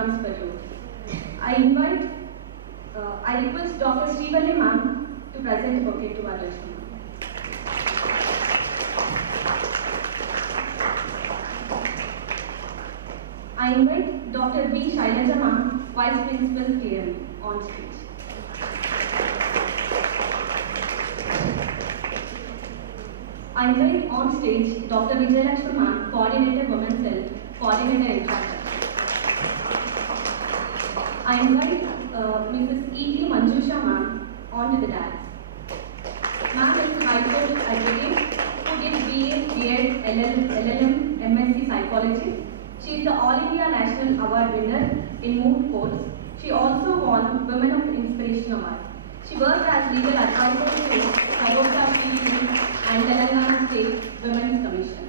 programs for youth. I request Dr. Srivalli ma'am to present a bouquet to our Lakshmi ma'am. I invite Dr. B. Shailaja ma'am, Vice Principal KM, on stage. I invite on stage Dr. Vijayalakshmi ma'am, Coordinator Women's Health, Coordinator Infrastructure. I invite Mrs. E.T. Manjusha ma'am onto the dais. Ma'am is High Court Advocate who did BA, B.Ed, LLM, MSc Psychology. She is the All India National Award winner in Moot Courts. She also won Women of Inspiration Award. She worked as legal advisor to Sagosa PDP and Telangana State Women's Commission.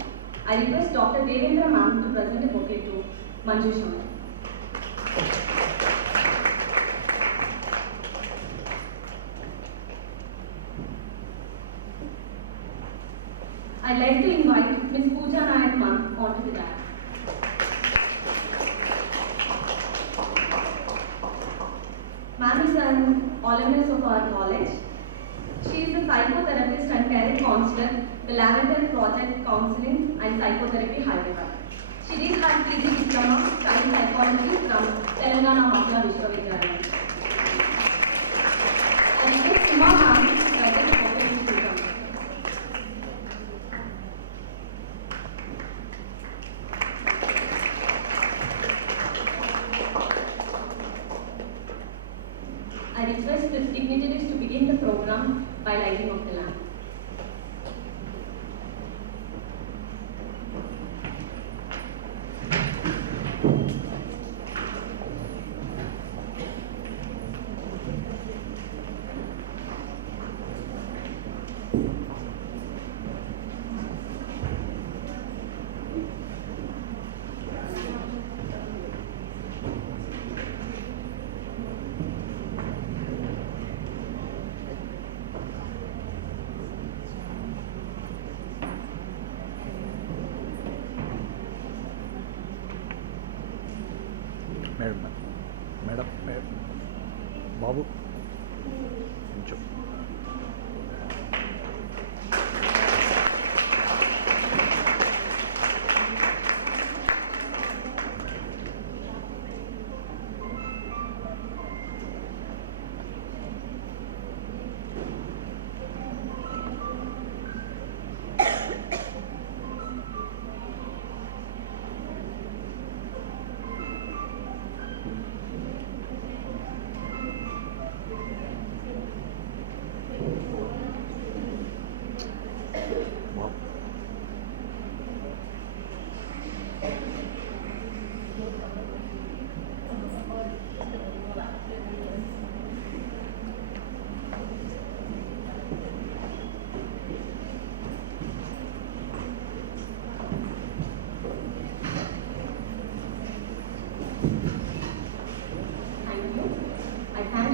I request Dr. Devendra ma'am to present a bouquet to Manjusha ma'am. I'd like to invite Ms. Pooja Nayak ma'am onto the dais. Ma'am is an alumnus of our college. She is a psychotherapist and career counselor, the Lavender Project Counseling and Psychotherapy, Hyderabad. She did her PG diploma studying psychology from Telangana Mahila Vishwavidyalaya. I request Suma ma'am to present the bouquet to Pooja. I request the dignitaries to begin the program by lighting of the lamp. Madam బాబు కొంచెం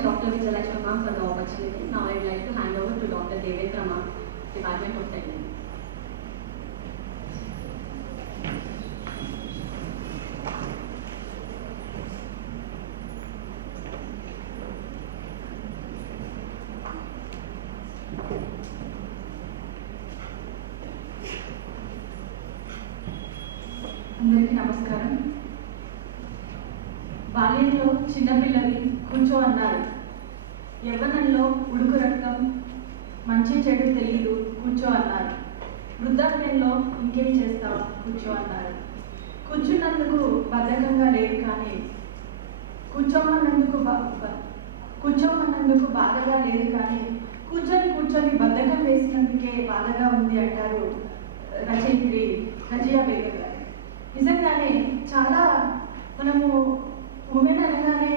Dr. Vijayalakshmi ma'am for the opportunity. Now I would like to hand over to Dr. Devendra ma'am, Department of Technology. అందరికీ నమస్కారం. బాల్యంలో చిన్నపిల్లవి కూర్చో అన్నారు. యవ్వనంలో ఉడుకు రక్తం, మంచి చెడు తెలియదు కూర్చో అన్నారు. వృద్ధాప్యంలో ఇంకేం చేస్తావు కూర్చో అన్నారు. కూర్చున్నందుకు బద్ధకంగా లేదు కానీ కూర్చోమన్నందుకు బాధగా లేదు కానీ కూర్చొని బద్ధకం వేసినందుకే బాధగా ఉంది అంటారు రచయిత్రి రజియా బేగం గారు. నిజంగానే చాలా మనము ఉమెన్ అనగానే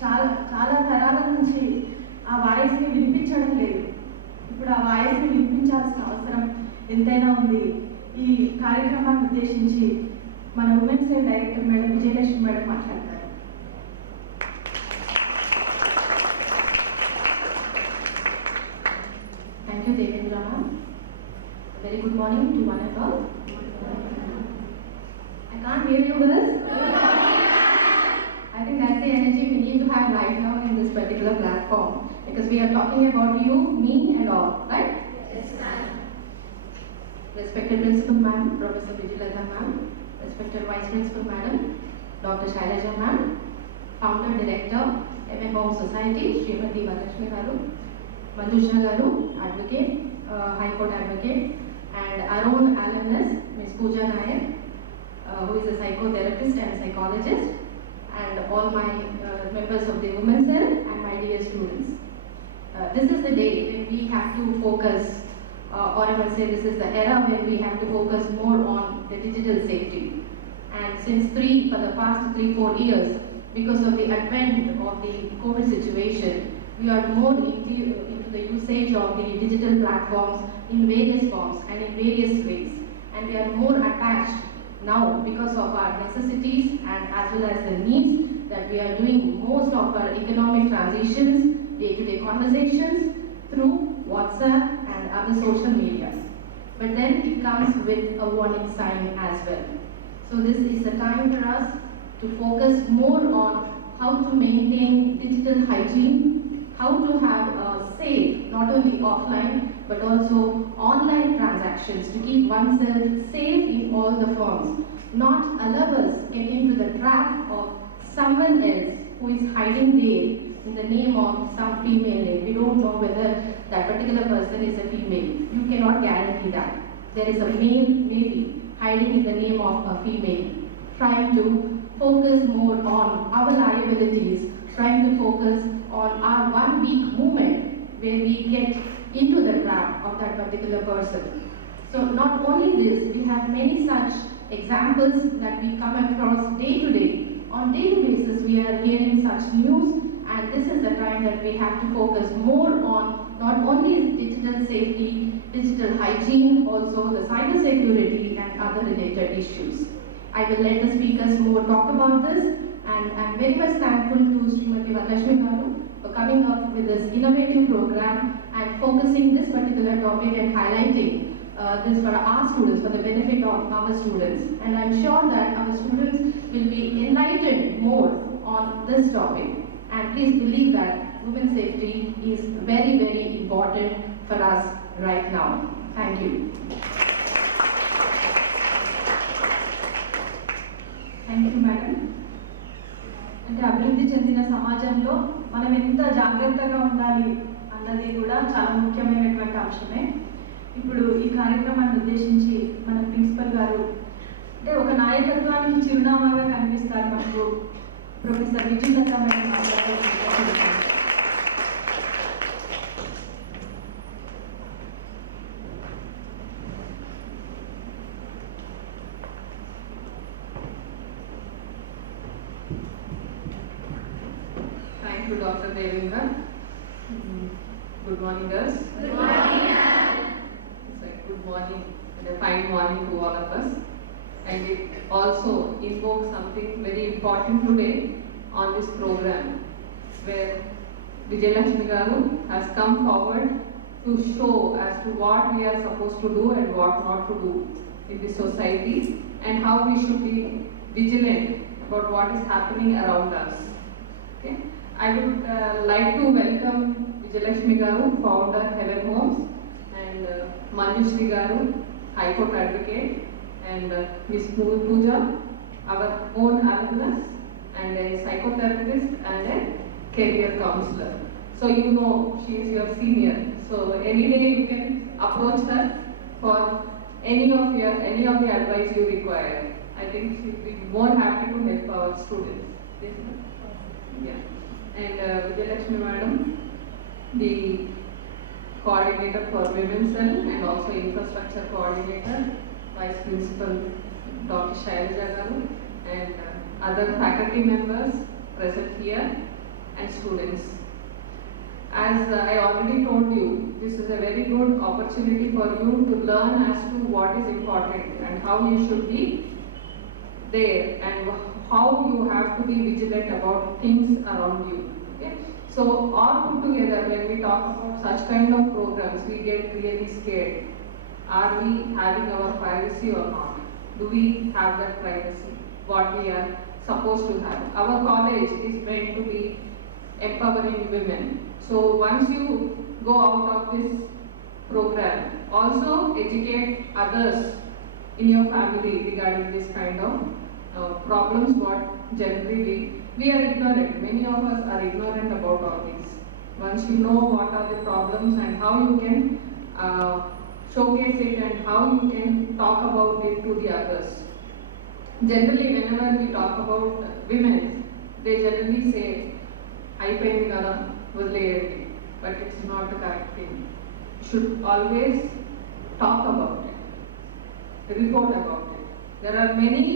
చాలా తరాల నుంచి ఆ వాయిస్ని వినిపించడం లేదు. ఇప్పుడు ఆ వాయిస్ని వినిపించాల్సిన అవసరం ఎంతైనా ఉంది. ఈ కార్యక్రమాన్ని ఉద్దేశించి మన ఉమెన్స్ డైరెక్టర్ మేడం విజయలక్ష్మి మేడం మాట్లాడతారు. Thank you, Devendra ma'am. Very good morning to one and all. I can't hear you, girls. platform because we are talking about you, me and all, right? Yes, ma'am. Respected Principal Ma'am, Professor Vijayalata Ma'am, respected Vice Principal Madam, Dr. Shailaja Ma'am, Founder Director, MM Home Society, Srimati Varashmi Garu, Manjusha Garu, Advocate, High Court Advocate, and our own alumnus, Ms. Pooja Nayak, who is a psychotherapist and psychologist, and all my members of the Women's Cell and my dear students. This is the day when we have to focus, or I must say this is the era when we have to focus more on the digital safety. And since for the past 3-4 years, because of the advent of the COVID situation, we are more into the usage of the digital platforms in various forms and in various ways. And we are more attached now because of our necessities and as well as the needs that we are doing most of our economic transitions, day-to-day conversations through WhatsApp and other social media. But then it comes with a warning sign as well. So this is the time for us to focus more on how to maintain digital hygiene, how to have a safe, not only offline, but also online transactions to keep oneself safe in all the forms. Not allow us get into the trap of someone else who is hiding there in the name of some female name. We don't know whether that particular person is a female. You cannot guarantee that. There is a male maybe hiding in the name of a female, trying to focus more on our liabilities, trying to focus on our 1 week movement where we get into the trap of that particular person. So not only this, we have many such examples that we come across day to day. On daily basis, we are hearing such news, and this is the time that we have to focus more on not only digital safety, digital hygiene, also the cyber security and other related issues. I will let the speakers more talk about this, and I am very much thankful to Srimati Varashmi Garu for coming up with this innovative program and focusing this particular topic and highlighting this for our students, for the benefit of our students. And I'm sure that our students will be enlightened more on this topic. And please believe that women's safety is very, very important for us right now. Thank you. Thank you madam. అంటే అభివృద్ధి చెందిన సమాజంలో మనం ఎంత జాగ్రత్తగా ఉండాలి అన్నది కూడా చాలా ముఖ్యమైనటువంటి అంశమే. ఇప్పుడు ఈ కార్యక్రమాన్ని ఉద్దేశించి మన ప్రిన్సిపల్ గారు అంటే ఒక నాయకత్వానికి చిరునామాగా కనిపిస్తారు మనకు ప్రొఫెసర్ విజయలత మేడం మాట్లాడారు. Thank you, Dr. Devendra. Good morning, girls. Good morning, ma'am. It's a good morning and a fine morning to all of us. And it also invokes something very important today on this program, where Vijayalakshmi Garu has come forward to show as to what we are supposed to do and what not to do in this society, and how we should be vigilant about what is happening around us. Okay? I would like to welcome Vijayalakshmi Garu, founder Heaven Homes, and Manjushri Garu, High Court Advocate, and Ms. Pooja, our own alumnus, and a psychotherapist and a career counselor. So you know she is your senior. So any day you can approach her for any of the advice you require. I think she will be more happy to help our students. Yes, ma'am? Yeah. And Vijayalakshmi Madam, the coordinator for Women's Cell and also infrastructure coordinator, Vice Principal Dr. Shailaja Garu, and other faculty members present here, and students. As I already told you, this is a very good opportunity for you to learn as to what is important and how you should be there and how you have to be vigilant about things around you. Okay? So all put together, when we talk about such kind of programs, we get really scared. Are we having our privacy or not? Do we have that privacy? What we are supposed to have? Our college is meant to be empowering women. So once you go out of this program, also educate others in your family regarding this kind of problems what generally we are ignorant. Many of us are ignorant about all these. Once you know what are the problems and how you can showcase it and how you can talk about it to the others. Generally, whenever we talk about women, they generally say, "Ayipayindi kada, vadileyanడి," but it's not the correct thing. You should always talk about it, report about it. There are many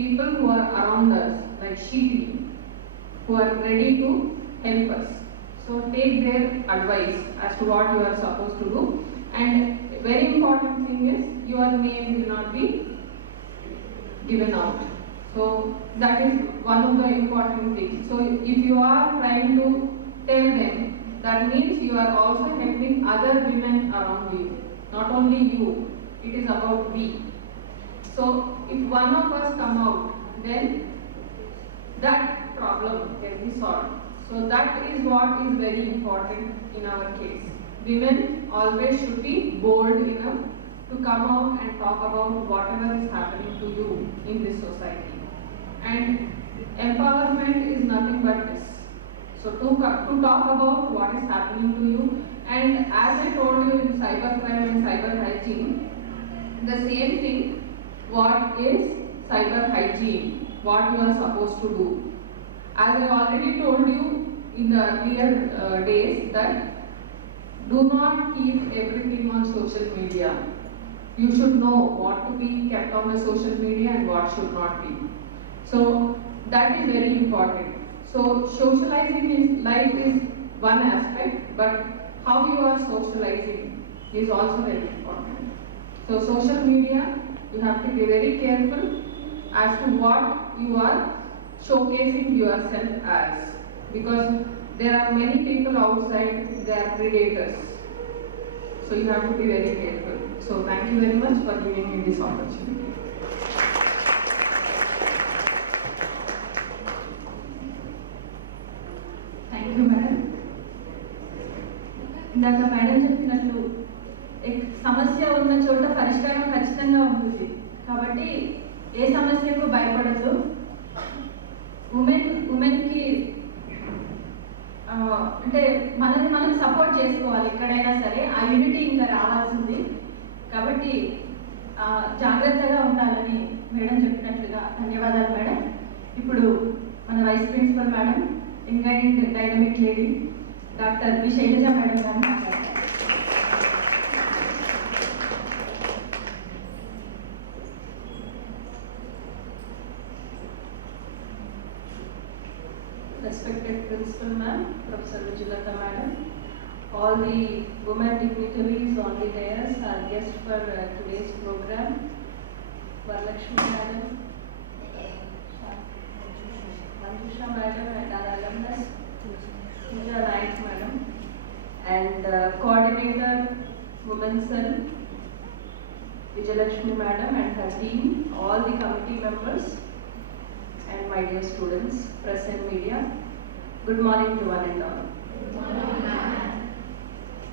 people who are around us, like she team, who are ready to help us. So take their advice as to what you are supposed to do. And very important thing is your name will not be given out. So that is one of the important things. So if you are trying to tell them, that means you are also helping other women around you, not only you. It is about we. So if one of us come out, then that problem can be solved. So that is what is very important in our case. Women always should be bold enough to come out and talk about whatever is happening to you in this society. And empowerment is nothing but this. So to talk about what is happening to you, and as I told you in cybercrime and cyber hygiene, the same thing, what is cyber hygiene, what you are supposed to do. As I already told you in the earlier days that do not keep everything on social media. You should know what to be kept on the social media and what should not be. So that is very important. So socializing in life is one aspect, but how you are socializing is also very important. So social media, you have to be very careful as to what you are showcasing yourself as, because there are many people outside, they are predators. So you have to be very careful. So thank you very much for giving me this opportunity. Thank you madam. ఇందాక మేడం చెప్పినట్లు సమస్య ఉన్న చోట పరిష్కారం ఖచ్చితంగా ఉంటుంది. కాబట్టి ఏ సమస్యకు భయపడద్దు. ఉమెన్కి అంటే మనది మనం సపోర్ట్ చేసుకోవాలి ఎక్కడైనా సరే. ఆ యూనిటీ ఇంకా రావాల్సింది. కాబట్టి జాగ్రత్తగా ఉండాలని మేడం చెప్పినట్లుగా ధన్యవాదాలు మేడం. ఇప్పుడు మన vice principal madam, young and dynamic lady doctor B Shailaja madam గారు మాట్లాడతారు. Respected Principal Ma'am, Professor Vijayalata Madam, all the women dignitaries on the dais, our guests for today's program, Varalakshmi Madam, Manjusha Madam and our alumnus, Pooja Naik Madam, and Coordinator, Women's Cell, Vijayalakshmi Madam and her team, all the committee members, and my dear students, press and media, good morning to one and all.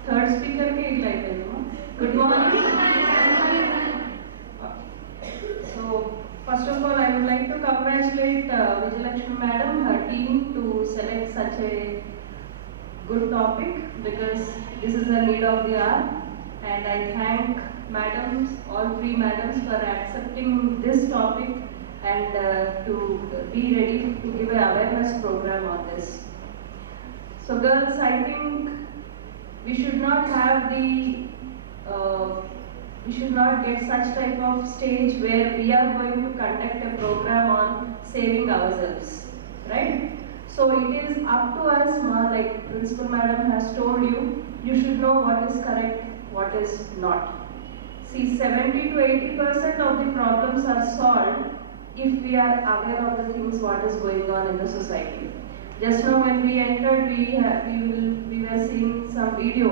Third speaker ke itla ayindema. Good morning. So first of all, I would like to congratulate Vijayalakshmi Madam, her team to select such a good topic, because this is the need of the hour, and I thank madams, all three madams, for accepting this topic and to be ready to give an awareness program on this. So girls, I think we should not have we should not get such type of stage where we are going to conduct a program on saving ourselves, right? So it is up to us, like Principal Madam has told you, you should know what is correct, what is not. See, 70 to 80% of the problems are solved if we are aware of the things what is going on in the society. Just now when we entered, we were seeing some video.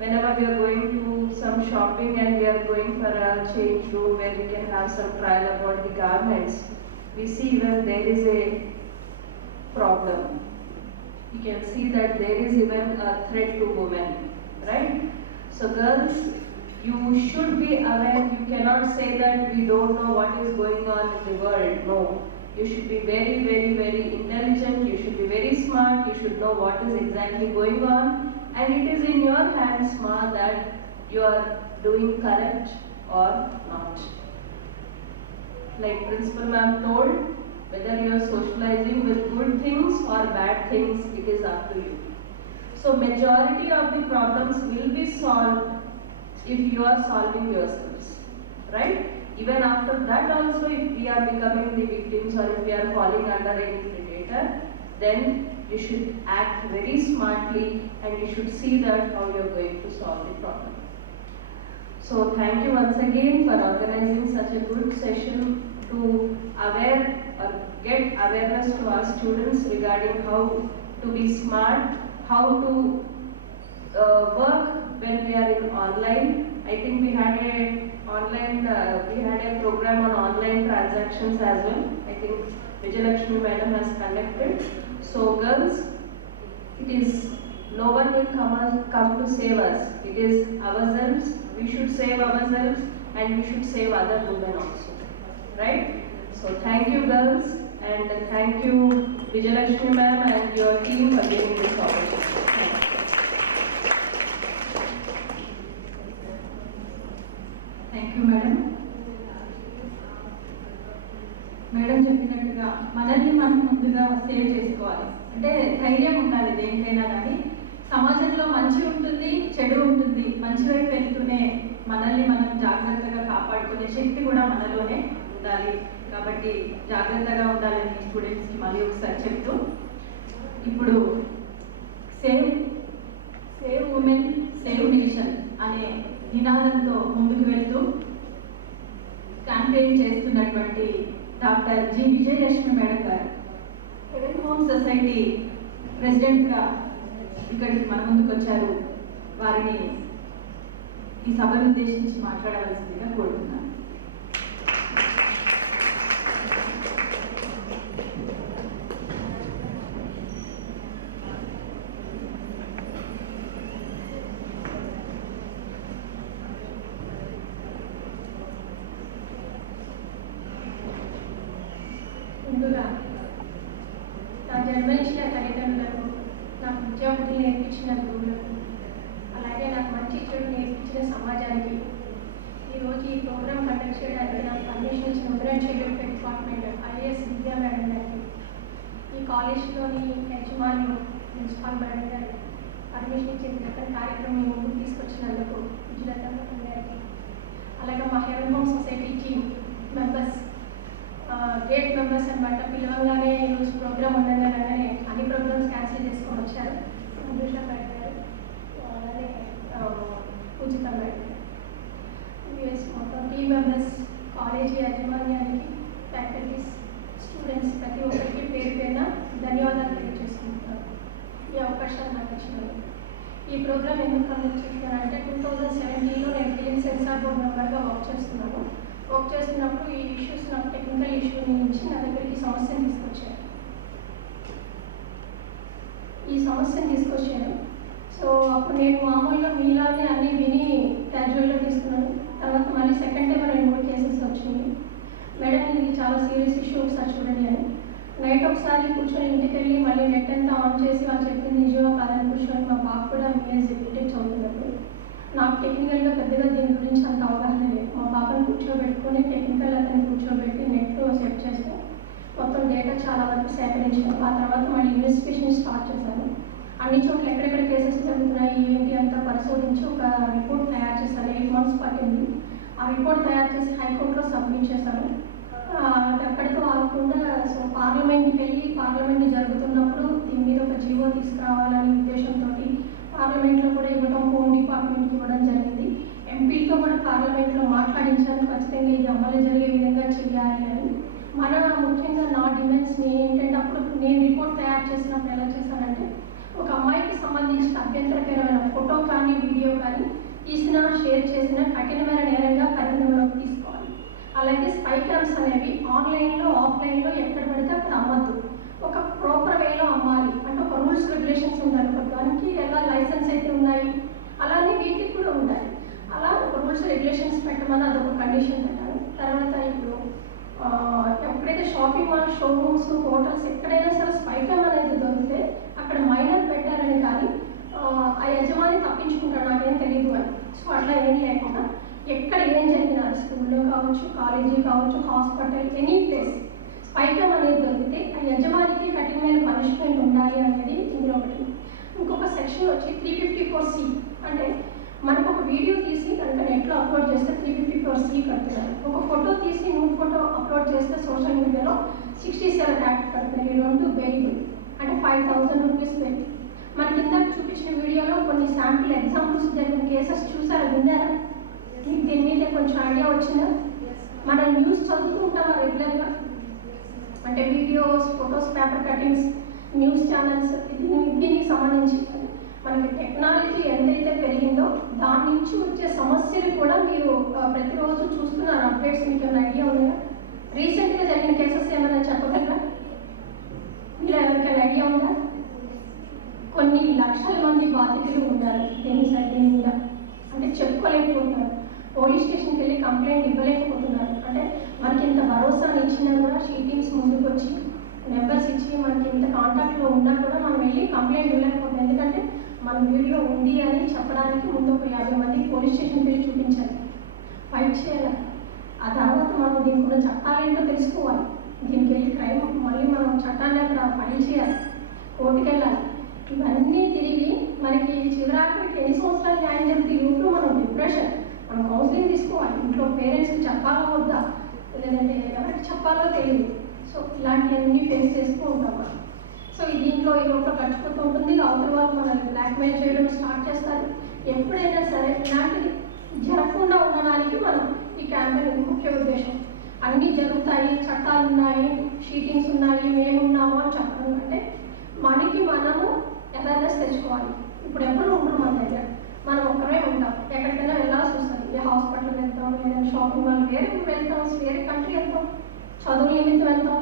Whenever we are going to some shopping and we are going for a change room where we can have some trial about the garments, we see when there is a problem. We can see that there is even a threat to women, right? So girls, you should be aware. You cannot say that we don't know what is going on in the world. No, you should be very, very, very intelligent. You should be very smart. You should know what is exactly going on, and it is in your hands, ma, that you are doing correct or not. Like Principal Ma'am told, whether you are socializing with good things or bad things, it is up to you. So majority of the problems will be solved if you are solving yourselves, right? Even after that also, if we are becoming the victims or if we are falling under any predator, then you should act very smartly and you should see that how you are going to solve the problem. So thank you once again for organizing such a good session to aware or get awareness to our students regarding how to be smart, how to work when we are in online. I think we had a program on online transactions as well. I think Vijayalakshmi Madam has conducted. So girls, it is no one will come to save us. It is ourselves. We should save ourselves and we should save other women also, right? So thank you girls, and thank you Vijayalakshmi Ma'am and your team for giving this opportunity. Thank you madam. Madam చెప్పినట్టుగా మనల్ని మనం ముందుగా సేవ్ చేసుకోవాలి. అంటే ధైర్యం ఉండాలి దేనికైనా కానీ. సమాజంలో మంచి ఉంటుంది, చెడు ఉంటుంది. మంచి వైపు వెళ్తూనే మనల్ని మనం జాగ్రత్తగా కాపాడుకునే శక్తి కూడా మనలోనే ఉండాలి. కాబట్టి జాగ్రత్తగా ఉండాలని స్టూడెంట్స్కి మళ్ళీ ఒకసారి చెప్తూ, ఇప్పుడు సేవ్ ఉమెన్ సేవ్ నేషన్ అనే నినాదంతో ముందుకు వెళ్తూ క్యాంపెయిన్ చేస్తున్నటువంటి డాక్టర్ జి విజయలక్ష్మి మేడం గారు హెవెన్ హోమ్ సొసైటీ ప్రెసిడెంట్గా ఇక్కడికి మన ముందుకు వచ్చారు. వారిని ఈ సభను ఉద్దేశించి మాట్లాడవలసిందిగా కోరుతున్నాను. ముందుగా నా జన్మనిచ్చిన తల్లిదండ్రులకు, నాకు విద్యాబుద్ధి నేర్పించిన గురువులకు, అలాగే నాకు మంచి చెడు నేర్పించిన సమాజానికి, ఈరోజు ఈ ప్రోగ్రామ్ కండక్ట్ చేయడానికి నాకు పర్మిషన్ ఇచ్చిన women child welfare department IAS విద్యా మేడం గారికి, ఈ కాలేజ్లోని యజమాని ప్రిన్సిపాల్ మేడం గారు పర్మిషన్ ఇచ్చిన చక్కని కార్యక్రమం ముందుకు తీసుకొచ్చినందుకు విజయలత మేడం గారికి, అలాగే మా హెవెన్ హోమ్ సొసైటీకి మెంబర్స్, గేట్ మెంబర్స్ అనమాట, పిలవంగానే ఈరోజు ప్రోగ్రామ్ ఉండగానే అన్ని ప్రోగ్రామ్స్ క్యాన్సిల్ చేసుకొని వచ్చారు. మంజుషా మేడం గారు, అలాగే పూజిత మేడం గారు, యూఎస్ మొత్తం టీమ్ మెంబర్స్, కాలేజీ యాజమాన్యానికి, ఫ్యాకల్టీస్, స్టూడెంట్స్ ప్రతి ఒక్కరికి పేరు పేరున ధన్యవాదాలు తెలియజేసుకుంటున్నాను ఈ అవకాశాన్ని నాకు ఇచ్చినందుకు. ఈ ప్రోగ్రామ్ ఎందుకు కండక్ట్ చేస్తున్నానంటే 2017లో నేను ఫిలిం సెన్సార్ బోర్డ్ మెంబర్గా వర్క్ చేస్తున్నప్పుడు ఈ ఇష్యూస్, నాకు టెక్నికల్ ఇష్యూ నుంచి నా దగ్గరికి సమస్యను తీసుకొచ్చాను. సో అప్పుడు నేను మామూలుగా మీలానే అన్నీ విని క్యాజువల్గా తీసుకున్నాను. తర్వాత మళ్ళీ సెకండ్ టైం 2-3 కేసెస్ వచ్చినాయి. మేడం ఇది చాలా సీరియస్ ఇష్యూ, ఒకసారి చూడండి అని. నైట్ ఒకసారి కూర్చొని ఇంటికి వెళ్ళి మళ్ళీ నెట్ అంతా ఆన్ చేసి వాళ్ళు చెప్పింది నిజమో కాదని కూర్చొని, మా పాప కూడా మీఎస్ బీటెక్ చదువుతున్నప్పుడు నాకు టెక్నికల్గా పెద్దగా దీని గురించి అంత అవగాహన లేదు. మా పాపను కూర్చోబెట్టుకొని టెక్నికల్ అతన్ని కూర్చోబెట్టి నెట్లో సెట్ చేస్తే మొత్తం డేటా చాలా వరకు సేకరించాను. ఆ తర్వాత మళ్ళీ ఇన్వెస్టిగేషన్ స్టార్ట్ చేశాను. అన్ని చోట్ల ఎక్కడెక్కడ కేసెస్ జరుగుతున్నాయి ఏంటి అంతా పరిశోధించి ఒక రిపోర్ట్ తయారు చేశాను. 8 months పట్టింది. ఆ రిపోర్ట్ తయారు చేసి హైకోర్టులో సబ్మిట్ చేశాను. అక్కడితో ఆగకుండా సో పార్లమెంట్కి వెళ్ళి, పార్లమెంట్ జరుగుతున్నప్పుడు దీని మీద ఒక జీవో తీసుకురావాలనే ఉద్దేశంతో పార్లమెంట్లో కూడా ఇవ్వడం, హోమ్ డిపార్ట్మెంట్కి ఇవ్వడం జరిగింది. ఎంపీతో కూడా పార్లమెంట్లో మాట్లాడించాను, ఖచ్చితంగా ఇది అమలు జరిగే విధంగా చేయాలి అని. ముఖ్యంగా నా డిమాండ్స్ ఏంటంటే, అప్పుడు నేను రిపోర్ట్ తయారు చేసినప్పుడు ఎలా చేశానంటే, ఒక అమ్మాయికి సంబంధించిన అభ్యంతరకరమైన ఫోటో కానీ వీడియో కానీ తీసినా, షేర్ చేసినా కఠినమైన నేరంగా పరిగణలోకి తీసుకోవాలి. అలాగే స్పై క్యామ్స్ అనేవి ఆన్లైన్లో, ఆఫ్లైన్లో ఎక్కడ పడితే అక్కడ అమ్మద్దు. ఒక ప్రాపర్ వేలో అమ్మాలి. అంటే ఒక రూల్స్ రెగ్యులేషన్ కండిషన్ పెట్టాను. తర్వాత ఇప్పుడు ఎక్కడైతే షాపింగ్ మాల్, షోరూమ్స్, హోటల్స్ ఎక్కడైనా సరే స్పైకం అనేది దొరికితే అక్కడ మైనర్ పెట్టారని కానీ ఆ యజమాని తప్పించుకుంటాడు, నాకేం తెలియదు అని. సో అట్లా ఏం లేకుండా ఎక్కడ ఏం జరిగినా స్కూల్లో కావచ్చు, కాలేజీ కావచ్చు, హాస్పిటల్, ఎనీ ప్లేస్ స్పైకం అనేది దొరికితే ఆ యజమానికి కఠినమైన పనిష్మెంట్ ఉండాలి అనేది ఇందులో ఒకటి. ఇంకొక సెక్షన్ వచ్చి 354C, అంటే మనకు ఒక వీడియో తీసి కనుక నెట్లో అప్లోడ్ చేస్తే 354C కడుతున్నారు. ఒక ఫోటో తీసి ఫోటో అప్లోడ్ చేస్తే సోషల్ మీడియాలో 67 యాక్ట్ కడుతున్నారు. ఈ రెండు బెయిల్, అంటే 5,000 రూపీస్ బెయిల్. మనకి ఇందాక చూపించిన వీడియోలో కొన్ని శాంపిల్ ఎగ్జాంపుల్స్ జరిగిన కేసెస్ చూసారా, విన్నారా? మీకు దీని మీద కొంచెం ఐడియా వచ్చిందా? మనం న్యూస్ చదువుతూ ఉంటామా రెగ్యులర్గా? అంటే videos, photos, paper cuttings, news channels, దీనికి సంబంధించి మనకి టెక్నాలజీ ఎంతైతే పెరిగిందో దాని నుంచి వచ్చే సమస్యలు కూడా మీరు ప్రతిరోజు చూస్తున్నారు. అప్డేట్స్ మీకు ఏమైనా ఐడియా ఉన్నాయా? రీసెంట్గా జరిగిన కేసెస్ ఏమైనా చెప్పగలరా? మీరు ఎవరికైనా ఐడియా ఉందా? కొన్ని లక్షల మంది బాధితులు ఉన్నారు దీని మీద, అంటే చెప్పుకోలేకపోతున్నారు. పోలీస్ స్టేషన్కి వెళ్ళి కంప్లైంట్ ఇవ్వలేకపోతున్నారు. అంటే మనకి ఇంత భరోసాని ఇచ్చినా కూడా టీమ్స్ ముందుకు వచ్చి నెంబర్స్ ఇచ్చి మనకి ఇంత కాంటాక్ట్లో ఉన్నా కూడా మనం వెళ్ళి కంప్లైంట్ ఇవ్వలేకపోతున్నాం. ఎందుకంటే మన వీడియో ఉంది అని చెప్పడానికి ముందు ఒక 50 మంది పోలీస్ స్టేషన్కి వెళ్ళి చూపించాలి, ఫైట్ చేయాలి. ఆ తర్వాత మనం దీనికి ఉన్న చట్టాలు ఏంటో తెలుసుకోవాలి. దీనికి వెళ్ళి క్రైమ్ మళ్ళీ మనం చట్టాన్ని అక్కడ ఫైల్ చేయాలి, కోర్టుకి వెళ్ళాలి. ఇవన్నీ తిరిగి మనకి చివరాఖరికి ఎన్ని సంవత్సరాలు న్యాయం జరిగితే యూట్లో మనం డిప్రెషన్, మనం కౌన్సిలింగ్ తీసుకోవాలి. ఇంట్లో పేరెంట్స్కి చెప్పాలో వద్దా, లేదంటే ఎవరికి చెప్పాలో తెలియదు. సో ఇలాంటివన్నీ ఫేస్ చేస్తూ ఉంటాం మనం. సో దీంట్లో ఈ లోపల గడిచిపోతూ ఉంటుంది. అవతల వాళ్ళు మనల్ని బ్లాక్మెయిల్ చేయడం స్టార్ట్ చేస్తారు. ఎప్పుడైనా సరే ఇలాంటిది జరగకుండా ఉండడానికి మనం ఈ క్యాంపెయిన్ ముఖ్య ఉద్దేశం. అన్నీ జరుగుతాయి, చట్టాలు ఉన్నాయి, షీటింగ్స్ ఉన్నాయి, మేమున్నాము అని చెప్పడం కంటే మనకి మనము అవేర్నెస్ తెచ్చుకోవాలి. ఇప్పుడు ఎవరు ఉండరు మన దగ్గర, మనం ఒక్కరే ఉంటాం. ఎక్కడికైనా వెళ్ళాల్సి వస్తుంది. ఏ హాస్పిటల్ వెళ్తాం, లేదంటే షాపింగ్ మాల్, వేరే ఊరు వెళ్తాం, వేరే కంట్రీ వెళ్తాం, చదువు నిమిత్తం వెళ్తాం.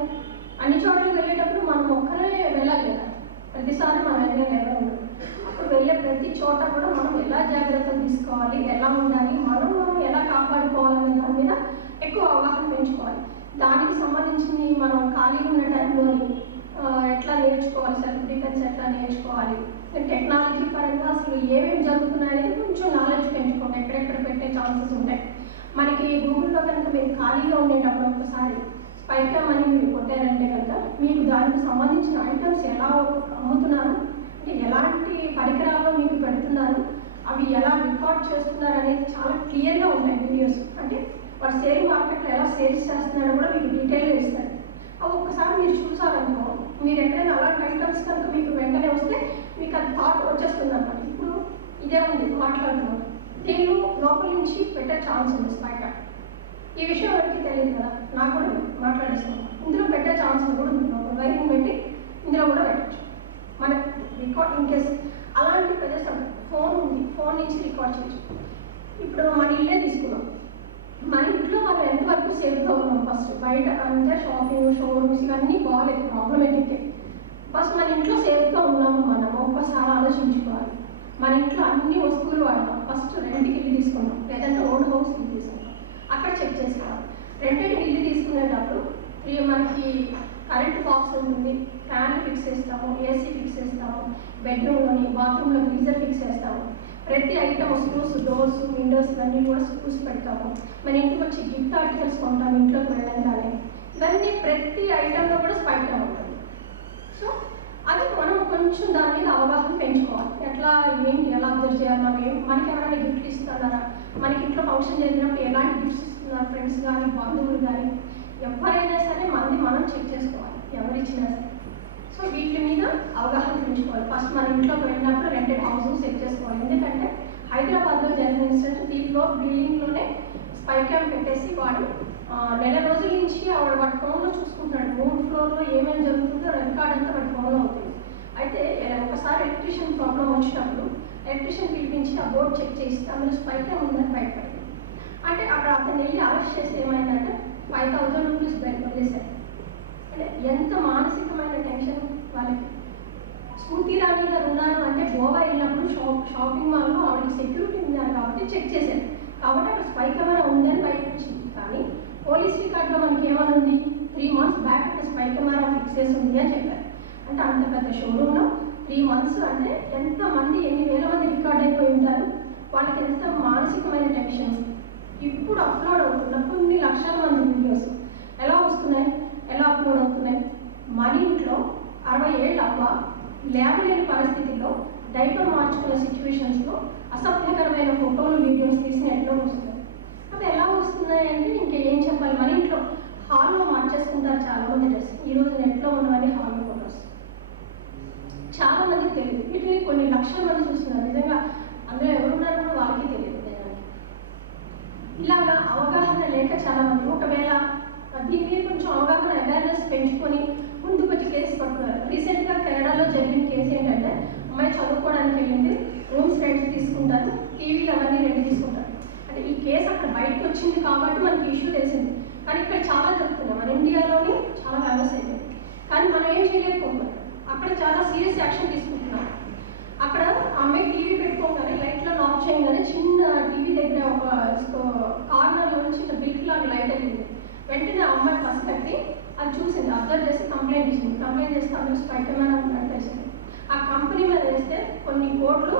అన్ని చోట్లకి వెళ్ళేటప్పుడు మనం ఒక్కరే వెళ్ళాలి కదా, ప్రతిసారి మనం వెళ్ళే ఎవరు ఉండదు. అప్పుడు వెళ్ళే ప్రతి చోట కూడా మనం ఎలా జాగ్రత్తలు తీసుకోవాలి, ఎలా ఉండాలి, మనం ఎలా కాపాడుకోవాలనే దాని మీద ఎక్కువ అవగాహన పెంచుకోవాలి. దానికి సంబంధించింది మనం ఖాళీగా ఉన్న టైంలోని ఎట్లా నేర్చుకోవాలి, సెల్ఫ్ డిఫెన్స్ ఎట్లా నేర్చుకోవాలి, టెక్నాలజీ పరంగా అసలు ఏమేమి జరుగుతున్నాయనేది కొంచెం నాలెడ్జ్ పెంచుకోండి. ఎక్కడెక్కడ పెట్టే ఛాన్సెస్ ఉంటాయి. మనకి గూగుల్లో కనుక మీరు ఖాళీగా ఉండేటప్పుడు ఒకసారి స్పైకమ్ అని మీరు కొట్టారంటే కనుక మీకు దానికి సంబంధించిన ఐటమ్స్ ఎలా అమ్ముతున్నారు, అంటే ఎలాంటి పరికరాల్లో మీకు పెడుతున్నారు, అవి ఎలా రికార్డ్ చేస్తున్నారు అనేది చాలా క్లియర్గా ఉంటాయి వీడియోస్. అంటే వాడు సేల్ మార్కెట్లో ఎలా సేల్స్ చేస్తున్నాడో కూడా మీకు డీటెయిల్గా ఇస్తారు. అవి ఒక్కసారి మీరు చూసారనుకో, మీరు ఎక్కడైనా అలాంటి ఐటమ్స్ కనుక మీకు వెంటనే వస్తే మీకు అది థాట్ వచ్చేస్తుంది అన్నమాట. ఇప్పుడు ఇదే ఉంది మాట్లాడుతున్నాం, దీనిలో లోపల నుంచి పెట్టే ఛాన్స్ ఉంది స్పైకమ్. ఈ విషయం ఎవరికి తెలియదు కదా, నాకు కూడా మాట్లాడేస్తాం. ఇందులో పెట్టే ఛాన్స్ కూడా ఉంది. వైరింగ్ పెట్టి ఇందులో కూడా పెట్టచ్చు. మన రికార్డ్ ఇన్ కేస్ అలాంటి ప్రదేశం ఫోన్ ఉంది, ఫోన్ నుంచి రికార్డ్ చేయొచ్చు. ఇప్పుడు మన ఇల్లే తీసుకున్నాం, మన ఇంట్లో మనం ఎంతవరకు సేఫ్గా ఉన్నాం? ఫస్ట్ బయట అంటే షాపింగ్, షోరూమ్స్ ఇవన్నీ బాగాలేదు, ప్రాబ్లమేటిక్కే. ఫస్ట్ మన ఇంట్లో సేఫ్గా ఉన్నాము మనం ఒక్కసారి ఆలోచించుకోవాలి. మన ఇంట్లో అన్ని వస్తువులు వాడతాం, ఫస్ట్ రెంట్కి ఇల్లు తీసుకుంటాం, లేదంటే ఓన్ హౌస్ ఇల్లు తీసుకుంటాం, అక్కడ చెక్ చేసుకోవాలి. రెంటెడ్ ఇల్లు తీసుకునేటప్పుడు మనకి కరెంట్ బాక్స్ ఉంటుంది, ఫ్యాన్ ఫిక్స్ చేస్తాము, ఏసీ ఫిక్స్ చేస్తాము, బెడ్రూమ్లోని బాత్రూంలో గీజర్ ఫిక్స్ చేస్తాము. ప్రతి ఐటమ్ స్క్రూస్, డోర్స్, విండోస్ ఇవన్నీ కూడా స్క్రూస్ పెడతాము. మన ఇంటికి వచ్చి గిఫ్ట్ ఆర్టికల్స్ కొంటాము ఇంట్లోకి వెళ్ళంగానే. ఇవన్నీ ప్రతి ఐటెంలో కూడా స్పైకమ్ ఉంటుంది. సో అది మనం కొంచెం దాని మీద అవగాహన పెంచుకోవాలి. ఎట్లా ఏంటి, ఎలా అబ్జర్వ్ చేయాలి, మనకి ఎవరైనా గిఫ్ట్ ఇస్తున్నారా, మనకి ఇంట్లో ఫంక్షన్ జరిగినప్పుడు ఎలాంటి గిఫ్ట్స్ ఇస్తున్నారు, ఫ్రెండ్స్ కానీ బంధువులు కానీ ఎవరైనా సరే మనది మనం చెక్ చేసుకోవాలి, ఎవరిచ్చినా సరే. సో వీటి మీద అవగాహన పెంచుకోవాలి. ఫస్ట్ మన ఇంట్లోకి వెళ్ళినప్పుడు రెంటెడ్ హౌస్ చెక్ చేసుకోవాలి. ఎందుకంటే హైదరాబాద్లో జరిగిన ఇన్సిడెంట్, దీంట్లో బిల్డింగ్లోనే స్పైకమ్ పెట్టేసి వాడు నెల రోజుల నుంచి వాడి ఫోన్లో చూసుకుంటున్నాడు. 3 ఫ్లోర్లో ఏమేమి జరుగుతుందో రికార్డ్ అంతా వాడి ఫోన్లో అవుతుంది. అయితే ఒకసారి ఎలక్ట్రీషియన్ ప్రాబ్లం వచ్చినప్పుడు ఎలక్ట్రీషియన్ పిలిపించి ఆ బోర్డు చెక్ చేస్తే అందులో స్పైకమ్ ఉందని బయటపడింది. అంటే అక్కడ అతను వెళ్ళి అరెస్ట్ చేసి ఏమైందంటే 5,000 రూపీస్ వదిలేశారు. అంటే ఎంత మానసికమైన టెన్షన్ వాళ్ళకి. స్మృతి రాణి గారు ఉన్నారు అంటే గోవా వెళ్ళినప్పుడు షాపింగ్ మాల్లో ఆవిడకి సెక్యూరిటీ ఉన్నారు కాబట్టి చెక్ చేశారు, కాబట్టి అక్కడ స్పైకమ్ ఉందని బయటకు వచ్చింది. కానీ పోలీస్ రికార్డులో మనకి ఏమైనా ఉంది 3 months back spy camera fix చేసి ఉంది అని చెప్పారు. అంటే అంత పెద్ద షోరూంలో 3 months అంటే ఎంతమంది ఎన్ని వేల మంది రికార్డ్ అయిపోయి ఉంటారు, వాళ్ళకి ఎంత మానసికమైన టెన్షన్. ఇప్పుడు అప్లోడ్ అవుతున్న కొన్ని లక్షల మంది వీడియోస్ ఎలా వస్తున్నాయి, ఎలా అప్లోడ్ అవుతున్నాయి. మన ఇంట్లో 60 ఏళ్ళ అవ్వ లేవలేని పరిస్థితుల్లో డైపర్ మార్చుకునే సిచ్యువేషన్స్లో అసభ్యకరమైన ఫోటోలు వీడియోస్ తీసి నెట్లో వస్తున్నాయి. అవి ఎలా వస్తున్నాయి అంటే ఇంకేం చెప్పాలి. మన ఇంట్లో హాల్లో మార్చేసుకుంటారు చాలామంది డ్రెస్, ఈరోజు నెట్లో ఉన్నవన్నీ హాల్లో ఫోటోస్. చాలా మందికి తెలియదు, వీటిని కొన్ని లక్షల మంది చూస్తున్నారు. నిజంగా అందులో ఎవరున్నారో కూడా వాళ్ళకి తెలియదు. ఇలాగా అవగాహన లేక చాలా మంది ఒకవేళ దీనికి కొంచెం అవగాహన అవేర్నెస్ పెంచుకొని ముందుకు వచ్చి కేసు పడుతున్నారు. రీసెంట్గా కెనడాలో జరిగిన కేసు ఏంటంటే అమ్మాయి చదువుకోవడానికి వెళ్ళింది, రూమ్స్ రెంట్స్ తీసుకుంటారు, టీవీలు అవన్నీ రెంట్ తీసుకుంటారు. అంటే ఈ కేసు అక్కడ బయటకు వచ్చింది కాబట్టి మనకి ఇష్యూ తెలిసింది, కానీ ఇక్కడ చాలా జరుగుతుంది. మన ఇండియాలోని చాలా ఫేమస్ అయిపోయింది, కానీ మనం ఏం చేయలేకపోతున్నాం. అక్కడ చాలా సీరియస్ యాక్షన్ తీసుకుంటున్నాం. అక్కడ అమ్మాయి టీవీ పెట్టుకోగానే లైట్లో ఆఫ్ చేయగానే చిన్న టీవీ దగ్గర ఒక కార్నర్లో చిన్న బిల్క్ లాగా లైట్ అయింది. వెంటనే ఆ అమ్మాయి ఫస్ట్ కట్టి అది చూసింది, అబ్జర్వ్ చేసి కంప్లైంట్ ఇచ్చింది. కంప్లైంట్ చేస్తే అందరూ స్పై కెమెరా వేసింది. ఆ కంపెనీ మీద వేస్తే కొన్ని కోట్లు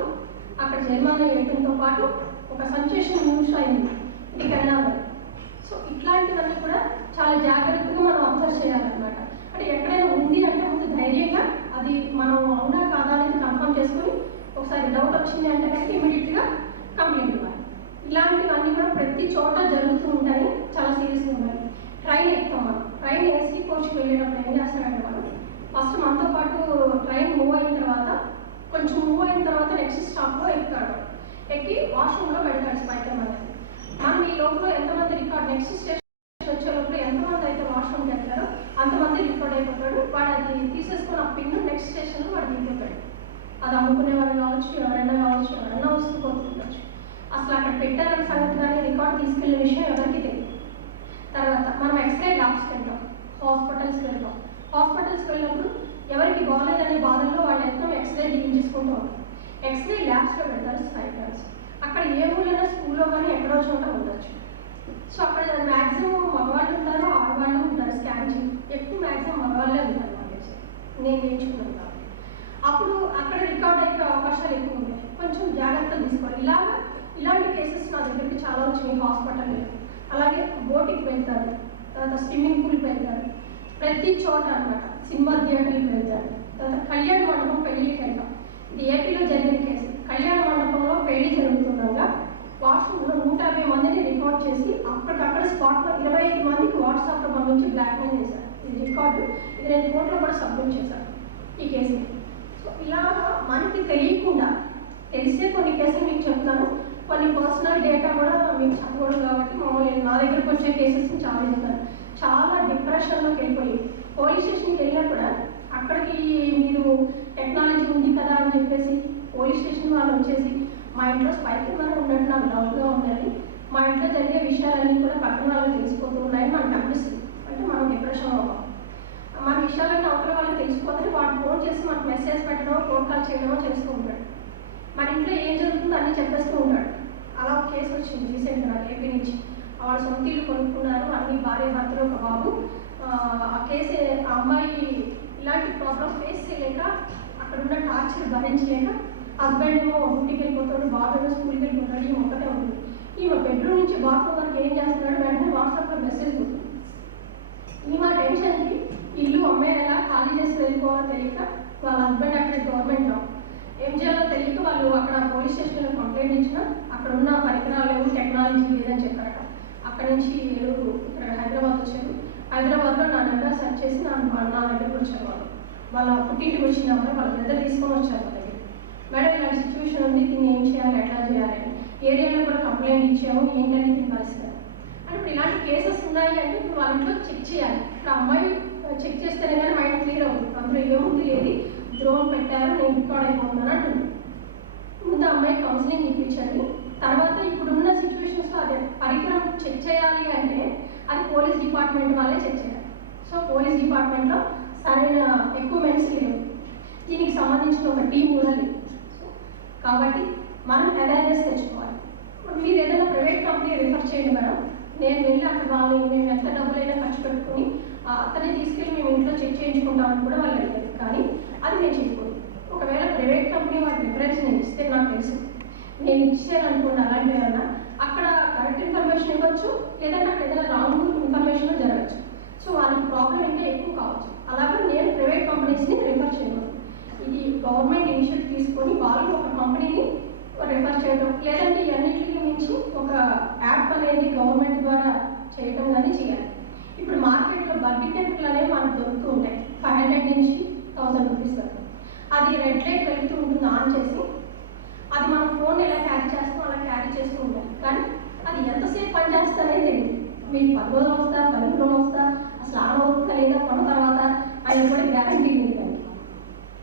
అక్కడ జరిమానా వేయడంతో పాటు ఒక సెన్సేషన్ న్యూస్ అయింది ఇది కెనడాలో. సో ఇట్లాంటివన్నీ కూడా చాలా జాగ్రత్తగా మనం అబ్జర్వ్ చేయాలన్నమాట. అంటే ఎక్కడైనా ఉంది అంటే ముందు ధైర్యంగా అది మనం అవునా కాదా అనేది కన్ఫర్మ్ చేసుకొని ఒకసారి డౌట్ వచ్చింది అంటే కనుక ఇమీడియట్గా కంప్లైంట్ ఇవ్వాలి. ఇలాంటివన్నీ కూడా ప్రతి చోట జరుగుతూ ఉంటాయి, చాలా సీరియస్గా ఉన్నాయి. ట్రైన్ ఎక్కుతాం మనం, ట్రైన్ ఏసీ కోచ్కి వెళ్ళేటప్పుడు ఏం చేస్తారంటే మనం ఫస్ట్ మనతో పాటు ట్రైన్ మూవ్ అయిన తర్వాత కొంచెం మూవ్ అయిన తర్వాత నెక్స్ట్ స్టాప్లో ఎక్కుతాడు, ఎక్కి వాష్రూమ్లో పెడతాడు స్పై కెమెరా. మనం ఈ లోపల ఎంతమంది రికార్డ్ నెక్స్ట్ స్టేషన్ వచ్చే లోపల ఎంతమంది అయితే వాష్రూమ్కి వెళ్తారో అంతమంది రికార్డ్ అయిపోతాడు. వాడు అది తీసేసుకుని ఆ పిన్ నెక్స్ట్ స్టేషన్లో వాడు దిగిపోతాడు. అది అమ్ముకునేవాడు కావచ్చు, ఎవరైనా కావచ్చు, ఎవరైనా వస్తూ పోతుండొచ్చు. అసలు అక్కడ పెట్టారన్న సంగతి కానీ రికార్డ్ తీసుకెళ్లే విషయం ఎవరికి తెలియదు. తర్వాత మనం ఎక్స్రే ల్యాబ్స్కి వెళ్తాం, హాస్పిటల్స్కి వెళ్తాం. హాస్పిటల్స్కి వెళ్ళినప్పుడు ఎవరికి బాగాలేదనే బాధల్లో వాళ్ళు ఎంతో ఎక్స్రే డీల్ చేసుకుంటూ ఉంటారు. ఎక్స్రే ల్యాబ్స్లో పెడతారు స్పై కెమెరాస్. అక్కడ ఏ ఊళ్ళైనా స్కూల్లో కానీ ఎక్కడో చోట ఉండొచ్చు. సో అక్కడ మ్యాక్సిమం మగవాళ్ళు ఉంటారు, ఆడవాళ్ళు ఉంటారు. స్కాన్ ఎక్కువ మ్యాక్సిమం మగవాళ్ళే ఉంటారు వాళ్ళకి, నేను నేర్చుకున్నాను కాబట్టి. అప్పుడు అక్కడ రికార్డ్ అయిపోయే అవకాశాలు ఎక్కువ ఉంటాయి, కొంచెం జాగ్రత్తలు తీసుకోవాలి. ఇలాంటి కేసెస్ నా దగ్గరికి చాలా వచ్చినాయి హాస్పిటల్లో. అలాగే బోటింగ్కి వెళ్తారు, తర్వాత స్విమ్మింగ్ పూల్కి వెళ్తారు, ప్రతి చోట అనమాట. సినిమా థియేటర్కి వెళ్తారు, తర్వాత కళ్యాణ మండపం పెళ్లికి వెళ్తాం. ఇది ఏపీలో జరిగిన కేసు. కళ్యాణ మండపంలో పెళ్లి జరుగుతుండగా వాట్సాప్లో 150 మందిని రికార్డ్ చేసి అప్పటికక్కడ స్పాట్లో 25 మందికి వాట్సాప్లో పంపించి బ్లాక్మెయిల్ చేశారు. ఇది రికార్డు, ఇది నేను కోర్టులో కూడా సబ్మిట్ చేశాను ఈ కేసుని. సో ఇలాగా మనకి తెలియకుండా తెలిసే కొన్ని కేసులు మీకు చెప్తాను, కొన్ని పర్సనల్ డేటా కూడా మీకు చెప్పకూడదు కాబట్టి మామూలు నా దగ్గరకు వచ్చే కేసెస్ని చాలా చెప్తాను. చాలా డిప్రెషన్లోకి వెళ్ళిపోయి పోలీస్ స్టేషన్కి వెళ్ళినా కూడా అక్కడికి మీరు టెక్నాలజీ ఉంది కదా అని చెప్పేసి పోలీస్ స్టేషన్ వాళ్ళు వచ్చేసి మా ఇంట్లో స్పై కెమెరా ఉన్నట్టు నాకు డౌట్గా ఉండాలి, మా ఇంట్లో జరిగే విషయాలన్నీ కూడా పక్కన వాళ్ళకి తెలిసిపోతూ ఉన్నాయని మనకు అనిపిస్తుంది. అంటే మనం డిప్రెషన్లో ఉన్నాం, మన విషయాలన్నీ అవతల వాళ్ళకి తెలిసిపోతే వాడు ఫోన్ చేసి మనకు మెసేజ్ పెట్టడమో ఫోన్ కాల్ చేయడమో చేస్తూ ఉంటాడు. మన ఇంట్లో ఏం జరుగుతుందో అన్నీ చెప్పేస్తూ ఉంటాడు. అలా ఒక కేసు వచ్చింది రీసెంట్గా నాకు ఏపీ నుంచి. వాళ్ళ సొంత ఇల్లు కొనుక్కున్నారు, అన్ని భార్య భర్తలు ఒక బాబు. ఆ కేసు ఆ అమ్మాయి ఇలాంటి ప్రాబ్లం ఫేస్ చేయలేక అక్కడున్న టార్చర్ భరించలేక హస్బెండ్ ఏమో డ్యూటీకి వెళ్ళిపోతాడు, బాబు ఏమో స్కూల్కి వెళ్ళిపోతాడు, ఈమె ఒక్కటే ఉంటుంది. ఈమె బెడ్రూమ్ నుంచి బాత్రూమ్ వరకు ఏం చేస్తున్నాడు, వెంటనే వాట్సాప్లో మెసేజ్ వస్తుంది. ఈమె టెన్షన్కి ఇల్లు అమ్మేలా ఖాళీ చేసి వెళ్ళిపోవాలో తెలియక వాళ్ళ హస్బెండ్ అక్కడ గవర్నమెంట్ జాబ్ ఏం చేయాలో తెలియక వాళ్ళు అక్కడ పోలీస్ స్టేషన్లో కంప్లైంట్ ఇచ్చినా అక్కడ ఉన్న పరికరాలు లేవు, టెక్నాలజీ లేదని చెప్పారట. అక్కడ నుంచి ఏడుగురు ఇక్కడ హైదరాబాద్ వచ్చారు. హైదరాబాద్లో నా నెంబర్ సెర్చ్ చేసి నా దగ్గరకు వచ్చారు. వాళ్ళ పుట్టింటికి వచ్చిన అమ్మాయి వాళ్ళ బ్రదర్ తీసుకొని వచ్చారు మా దగ్గర. మేడం ఇలాంటి సిచ్యువేషన్ ఉంది, దీన్ని ఏం చేయాలి, ఎట్లా చేయాలి, ఏరియాలో కూడా కంప్లైంట్ ఇచ్చాము, ఏంటనేది దీని పరిస్థితి అంటే ఇప్పుడు ఇలాంటి కేసెస్ ఉన్నాయి అంటే ఇప్పుడు వాళ్ళ ఇంట్లో చెక్ చేయాలి. ఇప్పుడు అమ్మాయి చెక్ చేస్తేనే కానీ మైండ్ క్లియర్ అవుతుంది, అందులో ఏముంది ఏది డ్రోన్ పెట్టారు నేను రికార్డ్ అయిపోతున్నాను అంటుంది. ముందు అమ్మాయి కౌన్సిలింగ్ ఇప్పించండి, తర్వాత ఇప్పుడున్న సిచ్యువేషన్స్లో అదే పరికరం చెక్ చేయాలి అంటే అది పోలీస్ డిపార్ట్మెంట్ వాళ్ళే చెక్ చేయాలి. సో పోలీస్ డిపార్ట్మెంట్లో సరైన ఎక్విప్మెంట్స్ లేవు, దీనికి సంబంధించిన ఒక టీం కూడా లేదు. కాబట్టి మనం అవేర్నెస్ తెచ్చుకోవాలి. మీరు ఏదైనా ప్రైవేట్ కంపెనీ రిఫర్ చేయండి మేడం, నేను వెళ్ళి అక్కడ వాళ్ళు మేము ఎంత డబ్బులైనా ఖర్చు పెట్టుకుని అతనే తీసుకెళ్ళి మేము ఇంట్లో చెక్ చేయించుకుంటామని కూడా వాళ్ళు అడిగారు. కానీ అది నేను చేసుకోలేదు. ఒకవేళ ప్రైవేట్ కంపెనీ వాటి రిఫరెన్స్ నేను ఇస్తే నాకు తెలుసు, నేను ఇచ్చాను అనుకోండి అలాంటివి ఏమన్నా అక్కడ కరెక్ట్ ఇన్ఫర్మేషన్ ఇవ్వచ్చు, లేదంటే అక్కడ ఏదైనా రాంగ్ ఇన్ఫర్మేషన్ జరగచ్చు. సో వాళ్ళకి ప్రాబ్లం ఇంకా ఎక్కువ కావచ్చు. అలాగే నేను ప్రైవేట్ కంపెనీస్ని రిఫర్ చేయను. ఇది గవర్నమెంట్ ఇనిషియేటివ్ తీసుకొని వాళ్ళు ఒక కంపెనీని రిఫర్ చేయడం, లేదంటే ఇవన్నిటికి మించి ఒక యాప్ అనేది గవర్నమెంట్ ద్వారా చేయడం కానీ చేయాలి. ఇప్పుడు మార్కెట్లో బడ్డీ టెంపుల్ అనేవి మనకు దొరుకుతూ ఉంటాయి 500 నుంచి 1000 రూపీస్ వరకు. అది రెడ్ లైట్ వెళ్తూ ఉంటుంది ఆన్ చేసి, అది మన ఫోన్ ఎలా క్యారీ చేస్తాం అలా క్యారీ చేస్తూ ఉంటాం. కానీ అది ఎంతసేపు పనిచేస్తుందనే తెలియదు. మీకు 10 రోజులు వస్తా, 12 రోజులు వస్తా, అసలు ఆన్ అవుతుందా లేదా కొన్న తర్వాత ఆయన కూడా గ్యారంటీ ఉంది.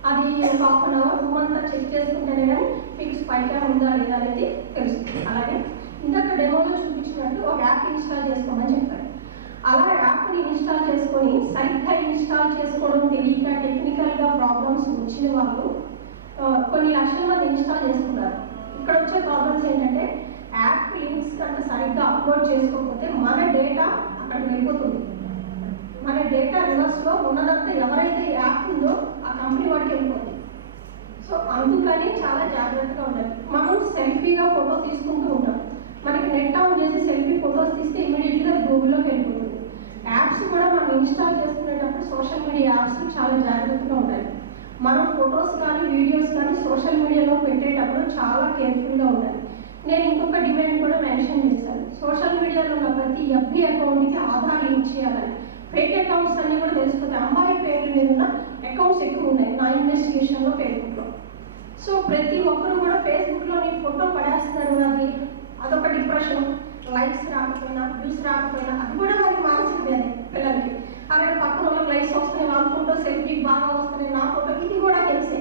అది ఒక 1/2 అవర్ 2 మంతా చెక్ చేసుకుంటేనే కానీ ఫిక్స్ పైగా ఉందా లేదా అనేది తెలుస్తుంది. అలాగే ఇందాక డెమోలో చూపించినట్టు ఒక యాప్ ఇన్స్టాల్ చేసుకోమని చెప్పారు. అలా యాప్ని ఇన్స్టాల్ చేసుకొని సరిగ్గా ఇన్స్టాల్ చేసుకోవడం తెలియక టెక్నికల్గా ప్రాబ్లమ్స్ వచ్చిన వాళ్ళు కొన్ని లక్షల మంది ఇన్స్టాల్ చేసుకున్నారు. ఇక్కడ వచ్చే ప్రాబ్లమ్స్ ఏంటంటే యాప్ లింక్స్ కనుక సరిగ్గా అప్లోడ్ చేసుకోకపోతే మన డేటా అక్కడికి వెళ్ళిపోతుంది. మన డేటా రివర్స్లో ఉన్నదంతా ఎవరైతే యాప్ ఉందో ఆ కంపెనీ వాడికి వెళ్ళిపోతుంది. సో అందుకని చాలా జాగ్రత్తగా ఉండాలి. మనం సెల్ఫీగా ఫోటో తీసుకుంటూ ఉంటాం. మనకి నెట్ ఆన్ చేసి సెల్ఫీ ఫొటోస్ తీస్తే ఇమీడియట్గా గూగుల్లోకి వెళ్ళిపోతుంది. యాప్స్ కూడా మనం ఇన్స్టాల్ చేసుకునేటప్పుడు సోషల్ మీడియా యాప్స్ చాలా జాగ్రత్తగా ఉండాలి. మనం ఫొటోస్ కానీ వీడియోస్ కానీ సోషల్ మీడియాలో పెట్టేటప్పుడు చాలా కేర్ఫుల్గా ఉండాలి. నేను ఇంకొక డిమాండ్ కూడా మెన్షన్ చేశాను. సోషల్ మీడియాలో ఉన్న ప్రతి ఎఫ్బీ అకౌంట్కి ఆధార్ లింక్ చేయాలని. ఫేక్ అకౌంట్స్ అన్నీ కూడా తెలిసిపోతాయి. అమ్మాయి పేర్ల మీద ఉన్న అకౌంట్స్ ఎక్కువ ఉన్నాయి నా ఇన్వెస్టిగేషన్లో ఫేస్బుక్లో. సో ప్రతి ఒక్కరు కూడా ఫేస్బుక్లో నీ ఫోటో పడేస్తున్నారు, అది అదొక డిప్రెషన్. లైక్స్ రాకపోయినా వ్యూస్ రాకపోయినా అది కూడా వాళ్ళకి మానసిక వ్యాధి పిల్లలకి. అలాగే పక్కన వాళ్ళకి లైక్స్ వస్తున్నాయి, వాళ్ళ ఫోటో సెల్ఫీకి బాగా వస్తున్నాయి, నా ఫోటో, ఇది కూడా హెల్సే.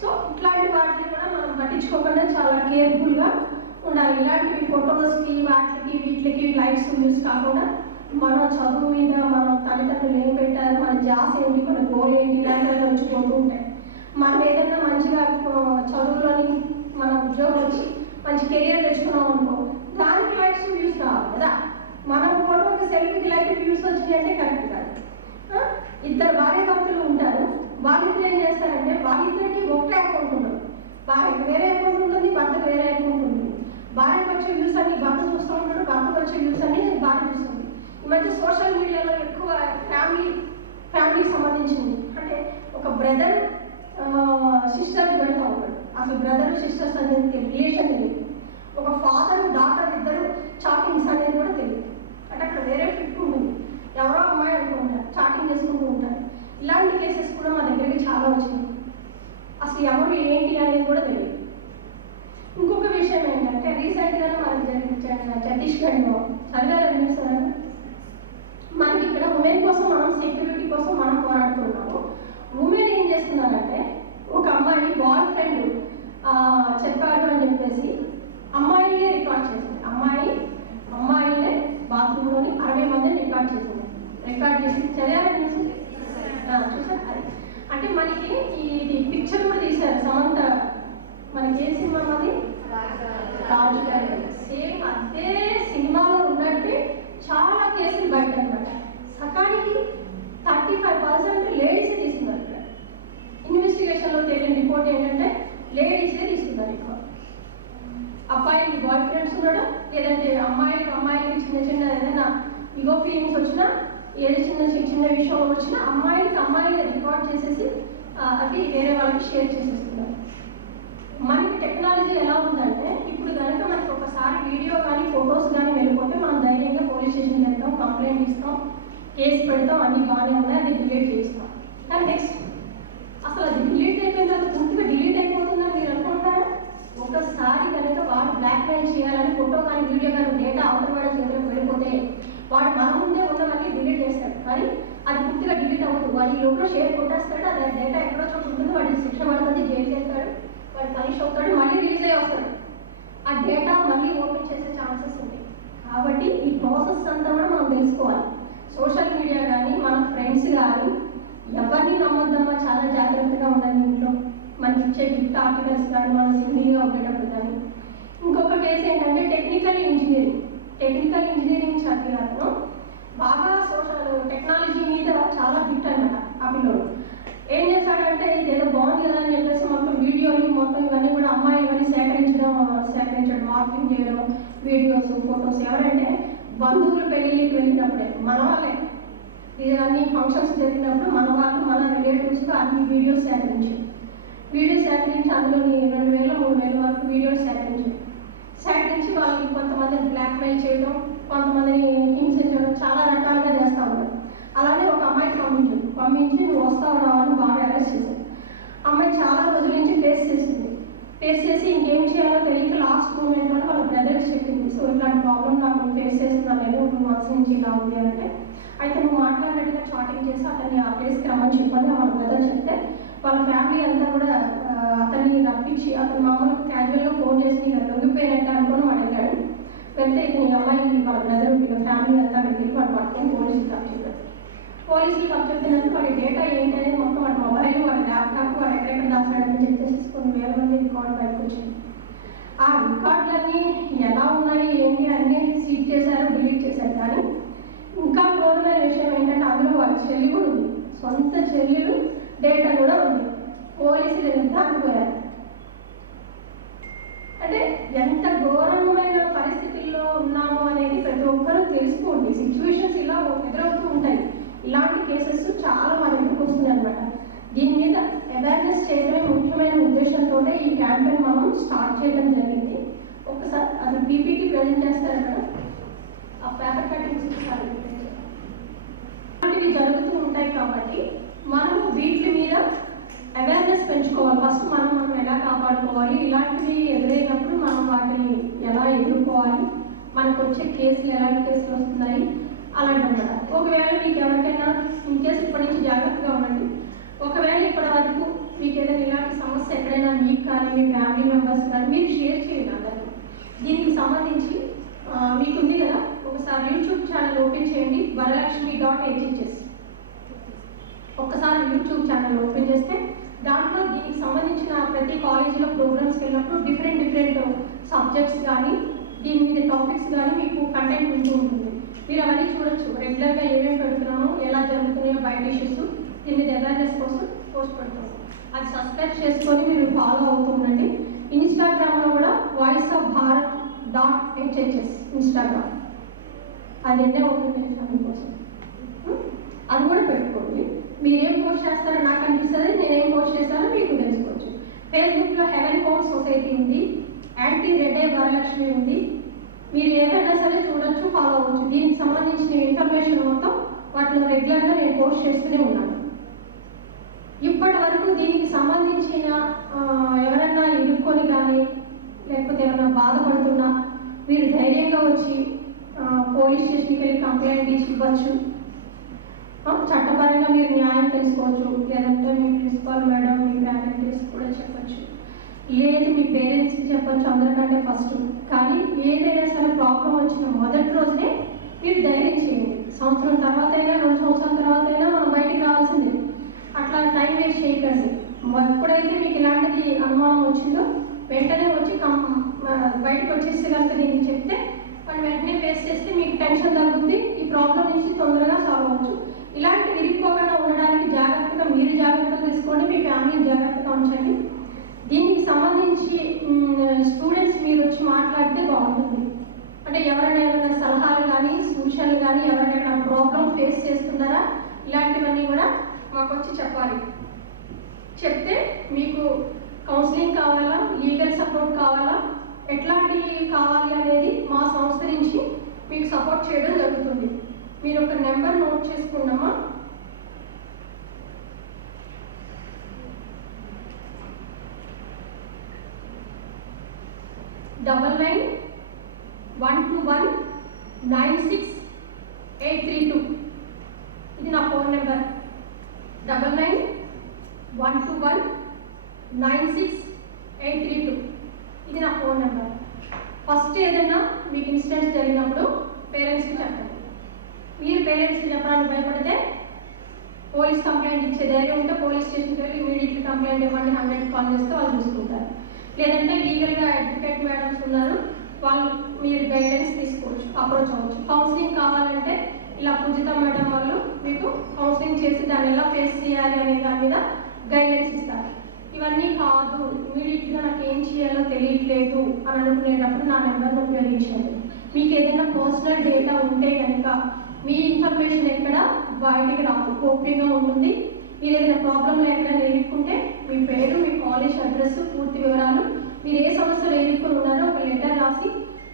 సో ఇట్లాంటి వాటిని కూడా మనం పట్టించుకోకుండా చాలా కేర్ఫుల్గా ఉండాలి. ఇలాంటివి ఫొటోస్కి వాటికి వీటికి లైక్స్ వ్యూస్ కాకుండా మన చదువు మీద మన తల్లిదండ్రులు ఏం పెట్టారు, మన జాస్ ఏంటి, మన గోల్ ఏంటి, ఇలాంటివి వచ్చుకుంటూ ఉంటాయి. మనం ఏదైనా మంచిగా చదువులోని మన ఉద్యోగం వచ్చి మంచి కెరియర్ తెచ్చుకున్నాం అనుకో, దానికి లైక్స్ వ్యూస్ రావాలి కదా. మనం ఫోటోకి సెల్ఫీకి లైక్ వ్యూస్ వచ్చినాయి అంటే కరెక్ట్ కాదు. ఇద్దరు భార్య భర్తలు ఉంటారు, వాళ్ళిద్దరు ఏం చేస్తారంటే వాళ్ళిద్దరికి ఒకటే అకౌంట్ ఉండదు. భార్యకి వేరే అకౌంట్ ఉంటుంది, భర్తకు వేరే అకౌంట్ ఉంటుంది. భార్యకు వచ్చే వ్యూస్ అన్ని భర్త చూస్తూ ఉంటాడు, భర్తకు వచ్చే వ్యూస్ అన్ని భార్య చూస్తుంది. ఈ మధ్య సోషల్ మీడియాలో ఎక్కువ ఫ్యామిలీకి సంబంధించింది. అంటే ఒక బ్రదర్ సిస్టర్ని పెడతా ఉంటాడు. అసలు బ్రదర్ సిస్టర్స్ అనేది రిలేషన్ తెలియదు. ఒక ఫాదర్ డాటర్ ఇద్దరు చాటింగ్స్ అనేది కూడా తెలియదు. అంటే అక్కడ వేరే ఫిట్ ఉంటుంది. ఎవరో అమ్మాయి అనుకుంటారు, చాటింగ్ చేసుకుంటూ ఉంటారు. ఇలాంటి కేసెస్ కూడా మా దగ్గరికి చాలా వచ్చినాయి. అసలు ఎవరు ఏంటి అనేది కూడా తెలియదు. ఇంకొక విషయం ఏంటంటే రీసెంట్గానే మనకి జరిగిన ఛత్తీస్గఢ్లో చదివారని చూస్తారా, మనకి ఇక్కడ ఉమెన్ కోసం మనం సెక్యూరిటీ కోసం మనం పోరాడుతున్నాము. ఉమెన్ ఏం చేస్తున్నారంటే ఒక అమ్మాయి బాయ్ ఫ్రెండ్ చెప్పాడు అని చెప్పేసి అమ్మాయిలే రికార్డ్ చేసింది. అమ్మాయిలే బాత్రూంలోని 60 మందిని రికార్డ్ చేసింది. రికార్డ్ చేసి చదివారని చూసారు. అది అంటే మనకి ఇది పిక్చర్ కూడా తీశారు. సమంత మనకి ఏ సినిమా అది రాజు గారి సేమ్ అదే సినిమాలో ఉన్నట్టే చాలా కేసులు బయట అనమాట. సకానికి 35% లేడీసే తీసుకున్నారు. ఇక్కడ ఇన్వెస్టిగేషన్లో తేలిన రిపోర్ట్ ఏంటంటే లేడీసే తీసుకున్నారు ఎక్కువ. అబ్బాయికి బాయ్ ఫ్రెండ్స్ ఉన్నాడు, లేదంటే అమ్మాయిలకి చిన్న చిన్న ఏదైనా ఇగో ఫీలింగ్స్ వచ్చినా, ఏది చిన్న విషయంలో వచ్చినా అమ్మాయిలు రికార్డ్ చేసేసి అవి వేరే వాళ్ళకి షేర్ చేసేస్తున్నారు. మనకి టెక్నాలజీ ఎలా ఉందంటే ఇప్పుడు కనుక మనకి ఒకసారి వీడియో కానీ ఫొటోస్ కానీ వెళ్ళిపోతే మనం ధైర్యంగా పోలీస్ స్టేషన్కి వెళ్తాం, కంప్లైంట్ ఇస్తాం, కేసు పెడతాం, అన్ని బాగానే ఉన్నాయి, అది డిలీట్ చేస్తాం. కానీ నెక్స్ట్ అసలు అది డిలీట్ అయిపోయిన తర్వాత పూర్తిగా డిలీట్ అయిపోతుందని మీరు అనుకుంటారా? ఒకసారి కనుక వాడు బ్లాక్మెయిల్ చేయాలని ఫోటో కానీ వీడియో కానీ డేటా అవతల వాడి చేతిలోకి వెళ్ళిపోతే వాడు మన ముందే ఉన్నవన్నీ డిలీట్ చేస్తాడు. కానీ అది పూర్తిగా డిలీట్ అవ్వదు. వాడి లోపల షేర్ కొట్టేస్తాడు, అది డేటా ఎక్కడో చోట ఉంటుంది, వాడికి శిక్ష పడుతుంది, జైలు చేస్తాడు, వాడు పనిష్ అవుతాడు, మళ్ళీ రిలీజ్ అయ్యి వస్తాడు. ఆ డేటా మళ్ళీ ఓపెన్ చేసే ఛాన్సెస్ ఉంటాయి. కాబట్టి ఈ ప్రాసెస్ అంతా కూడా మనం తెలుసుకోవాలి. సోషల్ మీడియా కానీ మన ఫ్రెండ్స్ కానీ ఎవరిని నమ్మొద్దమ్మా, చాలా జాగ్రత్తగా ఉండాలి. ఇంట్లో మనకి ఇచ్చే గిఫ్ట్ ఆర్టికల్స్ కానీ మనం సింగిల్గా ఉండేటప్పుడు కానీ. ఇంకొక కేసు ఏంటంటే టెక్నికల్ ఇంజనీరింగ్ టెక్నికల్ ఇంజనీరింగ్ చదివి అతను బాగా సోషల్ టెక్నాలజీ మీద చాలా బిట్ అనమాట ఆ పిల్లడు. ఏం చేశాడంటే ఇదేదో బాగుంది కదా అని చెప్పేసి మొత్తం వీడియోలు మొత్తం ఇవన్నీ కూడా అమ్మాయి ఇవన్నీ సేకరించడం మార్కింగ్ చేయడం, వీడియోస్ ఫొటోస్. ఎవరంటే బంధువులు పెళ్ళిళ్ళకి వెళ్ళినప్పుడే మన వాళ్ళే, ఇవన్నీ ఫంక్షన్స్ జరిగినప్పుడు మన వాళ్ళు మన రిలేటివ్స్తో అన్ని వీడియోస్ సేకరించి అందులోని 2,000 3,000 వరకు వీడియోస్ సేకరించి వాళ్ళకి కొంతమందిని బ్లాక్మెయిల్ చేయడం, కొంతమందిని హింసించడం, చాలా రకాలుగా చేస్తూ ఉంటారు. అలానే ఒక అమ్మాయికి పంపించి నువ్వు వస్తావు రావని బాగా అరెస్ట్ చేశారు. అమ్మాయి చాలా రోజుల నుంచి ఫేస్ చేసి ఇంకేం చేయాలో తెలియక లాస్ట్ మూమెంట్లో వాళ్ళ బ్రదర్స్ చెప్పింది. సో ఇట్లాంటి ప్రాబ్లం నాకు ఫేస్ చేస్తున్నాను నేను, 2 months నుంచి ఇలా ఉంది అంటే, అయితే నువ్వు మాట్లాడినట్టుగా చాటింగ్ చేసి అతన్ని ఆ ప్లేస్కి రమ్మని చెప్పని వాళ్ళ బ్రదర్ చెప్తే వాళ్ళ ఫ్యామిలీ అంతా కూడా అతన్ని రప్పించి అతను మామూలుగా క్యాజువల్గా ఫోన్ చేసి నేను లొంగిపోయినట్టు అనుకుని వాడు వెళ్ళాడు. వెళ్తే ఇక నీ అమ్మాయి వాళ్ళ బ్రదర్ వీళ్ళ ఫ్యామిలీ అంతా అక్కడికి వెళ్ళి వాడు పట్టుకొని పోలీసులు చెప్తున్నట్టు వాడి డేటా ఏంటి అనేది మొత్తం వాడి మొబైల్, వాడి ల్యాప్టాప్, వాడు ఎక్కడెక్కడ దాచాడని చెప్పేసి కొన్ని వేల మంది రికార్డు బయటకు వచ్చింది. ఆ రికార్డులన్నీ ఎలా ఉన్నాయి ఏంటి అన్నీ సీజ్ చేశారు, డిలీట్ చేశారు. కానీ ఇంకా ఘోరమైన విషయం ఏంటంటే అందులో వాళ్ళ చెల్లి కూడా ఉంది, సొంత చెల్లెలు డేటా కూడా ఉంది. పోలీసులు నిర్ధారపోయారు. అంటే ఎంత ఘోరమైన పరిస్థితుల్లో ఉన్నాము అనేది ప్రతి ఒక్కరూ తెలుసుకోండి. సిచ్యువేషన్స్ ఇలా ఎదురవుతూ ఉంటాయి. ఇలాంటి కేసెస్ చాలా మన దగ్గరికి వస్తున్నాయి అనమాట. దీని మీద అవేర్నెస్ చేయడమే ముఖ్యమైన ఉద్దేశంతో ఈ క్యాంపెయిన్ మనం స్టార్ట్ చేయడం జరిగింది. ఒకసారి అది పీపీటీ ప్రజెంట్ చేస్తారు అక్కడ, ఆ పేపర్ కటింగ్స్ ఇలాంటివి జరుగుతూ ఉంటాయి. కాబట్టి మనము వీటి మీద అవేర్నెస్ పెంచుకోవాలి. ఫస్ట్ మనం ఎలా కాపాడుకోవాలి, ఇలాంటివి ఎదురైనప్పుడు మనం వాటిని ఎలా ఎదుర్కోవాలి, మనకు వచ్చే కేసులు ఎలాంటి కేసులు వస్తున్నాయి అలాంటి అన్నమాట. ఒకవేళ మీకు ఎవరికైనా ఇన్ కేసు ఇప్పటి నుంచి జాగ్రత్తగా ఉండండి. ఒకవేళ ఇప్పటి వరకు మీకు ఏదైనా ఇలాంటి సమస్య ఎక్కడైనా మీకు కానీ మీ ఫ్యామిలీ మెంబర్స్ కానీ మీరు షేర్ చేయండి అందరికీ. దీనికి సంబంధించి మీకు ఉంది కదా, ఒకసారి యూట్యూబ్ ఛానల్ ఓపెన్ చేయండి, వరలక్ష్మి.hhs. ఒక్కసారి యూట్యూబ్ ఛానల్ ఓపెన్ చేస్తే దాంట్లో దీనికి సంబంధించిన ప్రతి కాలేజీలో ప్రోగ్రామ్స్కి వెళ్ళినప్పుడు డిఫరెంట్ సబ్జెక్ట్స్ కానీ దీని మీద టాపిక్స్ కానీ మీకు కంటెంట్ ఉంటూ ఉంటుంది. మీరు అవన్నీ చూడొచ్చు. రెగ్యులర్గా ఏమేమి పెడుతున్నామో, ఎలా జరుగుతున్నాయో బయట ఇష్యూస్, దీని మీద అవేర్నెస్ కోసం పోస్ట్ పెడుతున్నాము. అది సబ్స్క్రైబ్ చేసుకొని మీరు ఫాలో అవుతూ ఉండండి. ఇన్స్టాగ్రామ్లో కూడా వాయిస్ ఆఫ్ భారత్.hhs ఇన్స్టాగ్రామ్ అది ఎన్నే ఓపెన్ చేసాను మీకోసం. అది కూడా పెట్టుకోండి. మీరేం పోస్ట్ చేస్తారో నాకు అనిపిస్తుంది, నేనేం పోస్ట్ చేస్తానో మీకు తెలుసుకోవచ్చు. ఫేస్బుక్లో హెవెన్ హోమ్ సొసైటీ ఉంది, యాంటీ రెడ్డే వరలక్ష్మి ఉంది. మీరు ఏదైనా సరే చూడొచ్చు, ఫాలో అవ్వచ్చు. దీనికి సంబంధించిన ఇన్ఫర్మేషన్ మొత్తం వాటిలో రెగ్యులర్గా నేను పోస్ట్ చేస్తూనే ఉన్నాను. ఇప్పటి వరకు దీనికి సంబంధించిన ఎవరైనా ఎదుర్కొని కానీ లేకపోతే ఎవరైనా బాధపడుతున్నా మీరు ధైర్యంగా వచ్చి పోలీస్ స్టేషన్కి వెళ్ళి కంప్లైంట్ ఇవ్వచ్చు. చట్టపరంగా మీరు న్యాయం తెలుసుకోవచ్చు. లేదంటే మీ ప్రిన్సిపాల్ మేడం, మీ ఫ్యాకల్టీస్ కూడా చెప్పచ్చు, లేదు మీ పేరెంట్స్కి చెప్పచ్చు అందరికంటే ఫస్ట్. కానీ ఏదైనా సరే ప్రాబ్లం వచ్చిన మొదటి రోజునే మీరు ధైర్యం చేయండి. సంవత్సరం తర్వాత అయినా 2 సంవత్సరాల తర్వాత అయినా మనం బయటికి రావాల్సిందే. అట్లా టైం వేస్ట్ చేయకండి. ఎప్పుడైతే మీకు ఇలాంటిది అనుమానం వచ్చిందో వెంటనే వచ్చి బయటకు వచ్చేస్తే కనుక దీనికి చెప్తే వాళ్ళు వెంటనే ఫేస్ చేస్తే మీకు టెన్షన్ తగ్గుతుంది. ఈ ప్రాబ్లం నుంచి తొందరగా సాల్వ్ అవ్వచ్చు. ఇలాంటి విరిగిపోకుండా ఉండడానికి జాగ్రత్తగా మీరు జాగ్రత్తలు తీసుకోండి, మీ ఫ్యామిలీని జాగ్రత్తగా ఉంచండి. దీనికి సంబంధించి స్టూడెంట్స్ మీరు వచ్చి మాట్లాడితే బాగుంటుంది. అంటే ఎవరైనా సలహాలు కానీ సూచనలు కానీ ఎవరైనా ప్రాబ్లం ఫేస్ చేస్తున్నారా ఇలాంటివన్నీ కూడా మాకు వచ్చి చెప్పాలి. చెప్తే మీకు కౌన్సిలింగ్ కావాలా, లీగల్ సపోర్ట్ కావాలా, ఎట్లాంటివి కావాలి అనేది మా సంస్థ నుంచి మీకు సపోర్ట్ చేయడం జరుగుతుంది. మీరు ఒక నెంబర్ నోట్ చేసుకున్నామా, 9912196832. ఇది నా ఫోన్ నెంబర్. 9912196832 ఇది నా ఫోన్ నెంబర్. ఫస్ట్ ఏదైనా మీకు ఇన్సిడెంట్స్ జరిగినప్పుడు పేరెంట్స్కి చెప్పండి. మీరు పేరెంట్స్కి చెప్పడానికి భయపడితే పోలీస్ కంప్లైంట్ ఇచ్చే ధైర్యం ఉంటే పోలీస్ స్టేషన్కి వెళ్ళి ఇమీడియట్లీ కంప్లైంట్ ఇవ్వండి. 100 కాల్ చేస్తే వాళ్ళు చూసుకుంటారు. లేదంటే లీగల్గా అడ్వకేట్ మేడమ్స్ ఉన్నారు, వాళ్ళు మీరు గైడెన్స్ తీసుకోవచ్చు, అప్రోచ్ అవ్వచ్చు. కౌన్సిలింగ్ కావాలంటే ఇలా పూజిత మేడం వాళ్ళు మీకు కౌన్సిలింగ్ చేసి దాన్ని ఎలా ఫేస్ చేయాలి అనే దాని మీద గైడెన్స్ ఇస్తారు. ఇవన్నీ కాదు, ఇమీడియట్గా నాకు ఏం చేయాలో తెలియట్లేదు అని అనుకునేటప్పుడు నా నెంబర్ను ఉపయోగించండి. మీకు ఏదైనా పర్సనల్ డేటా ఉంటే కనుక మీ ఇన్ఫర్మేషన్ ఎక్కడ బయటికి రాదు, ఓపెన్గా ఉంటుంది. మీరు ఏదైనా ప్రాబ్లంలో ఎక్కడైనా ఎదుర్కొంటే మీ పేరు, మీ కాలేజ్ అడ్రస్, పూర్తి వివరాలు, మీరు ఏ సమస్యలు ఎదుర్కొని ఉన్నారో ఒక లెటర్ రాసి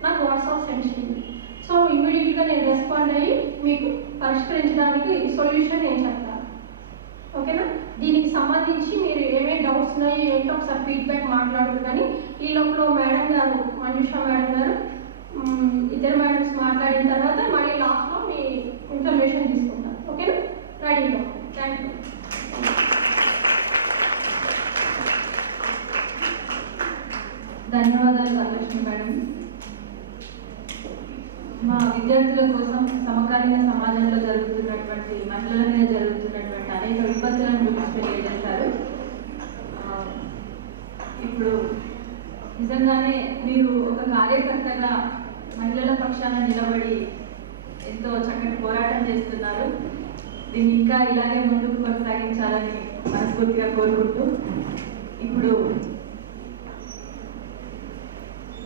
నాకు వాట్సాప్ సెండ్ చేయండి. సో ఇమీడియట్గా నేను రెస్పాండ్ అయ్యి మీకు పరిష్కరించడానికి సొల్యూషన్ నేను చెప్తాను. ఓకేనా? దీనికి సంబంధించి మీరు ఏమేమి డౌట్స్ ఉన్నాయో ఏంటో ఒకసారి ఫీడ్బ్యాక్ మాట్లాడదు. కానీ ఈ లోపల మేడం గారు, మంజుషా మేడం గారు, ఇద్దరు మేడమ్స్ మాట్లాడిన తర్వాత మళ్ళీ లాస్ట్లో మీ ఇన్ఫర్మేషన్ తీసుకుంటాను. ఓకేనా? రెడీగా. Thank you. ధన్యవాదాలు వరలక్ష్మి మేడం. మా విద్యార్థుల కోసం సమకాలీన సమాజంలో జరుగుతున్నటువంటి, మహిళల మీద జరుగుతున్నటువంటి అనేక విపత్తులను గురించి తెలియజేశారు. ఇప్పుడు నిజంగానే మీరు ఒక కార్యకర్తగా మహిళల పక్షాన నిలబడి ఎంతో చక్కటి పోరాటం చేస్తున్నారు. దీన్ని ఇంకా ఇలాగే ముందుకు కొనసాగించాలని మనస్ఫూర్తిగా కోరుకుంటూ, ఇప్పుడు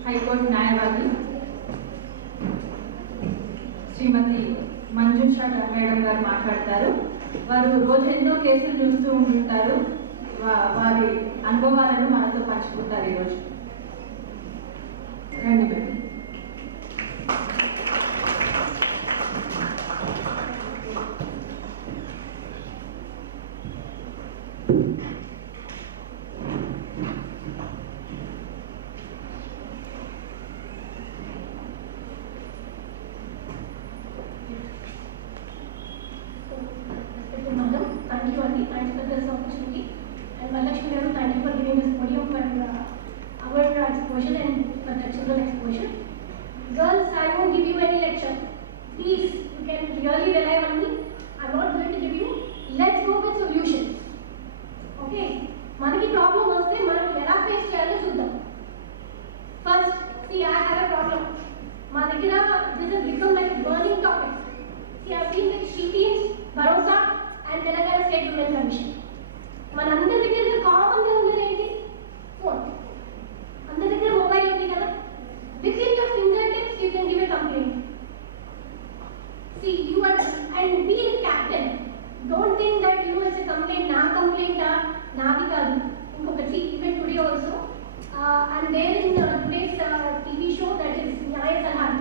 హైకోర్టు న్యాయవాది శ్రీమతి మంజుషా మేడం గారు మాట్లాడతారు. వారు రోజు ఎన్నో కేసులు చూస్తూ ఉంటుంటారు. వారి అనుభవాలను మనతో పంచుకుంటారు ఈరోజు. రండి madam. Thank you, Adi. Thanks for this opportunity. And Lakshmi Garu, thank you for giving this podium for our exposure and for the children exposure. Girls, I won't give you any lecture. Please, you can really rely on me. I'm not going to give you. Let's go with solutions. Okay? Manaki problem vaste manaki ela face cheyalo chuddam. First, see, I have a problem. Ma daggara this has become like a burning topic. See, I've seen with Shiti's, Bharosa and Telangana State Women Commission. మనందరి దగ్గర కామన్గా ఉన్నది ఏంటి? ఫోన్. అందరి దగ్గర మొబైల్ ఉంది కదా. With in your finger tips you can give a complaint. See, you are and be a captain. Don't think that it's a complaint. నా complaint నాది కాదు. ఇంకొకటి even today also I'm there in today's TV show that is Nyaya Salhan,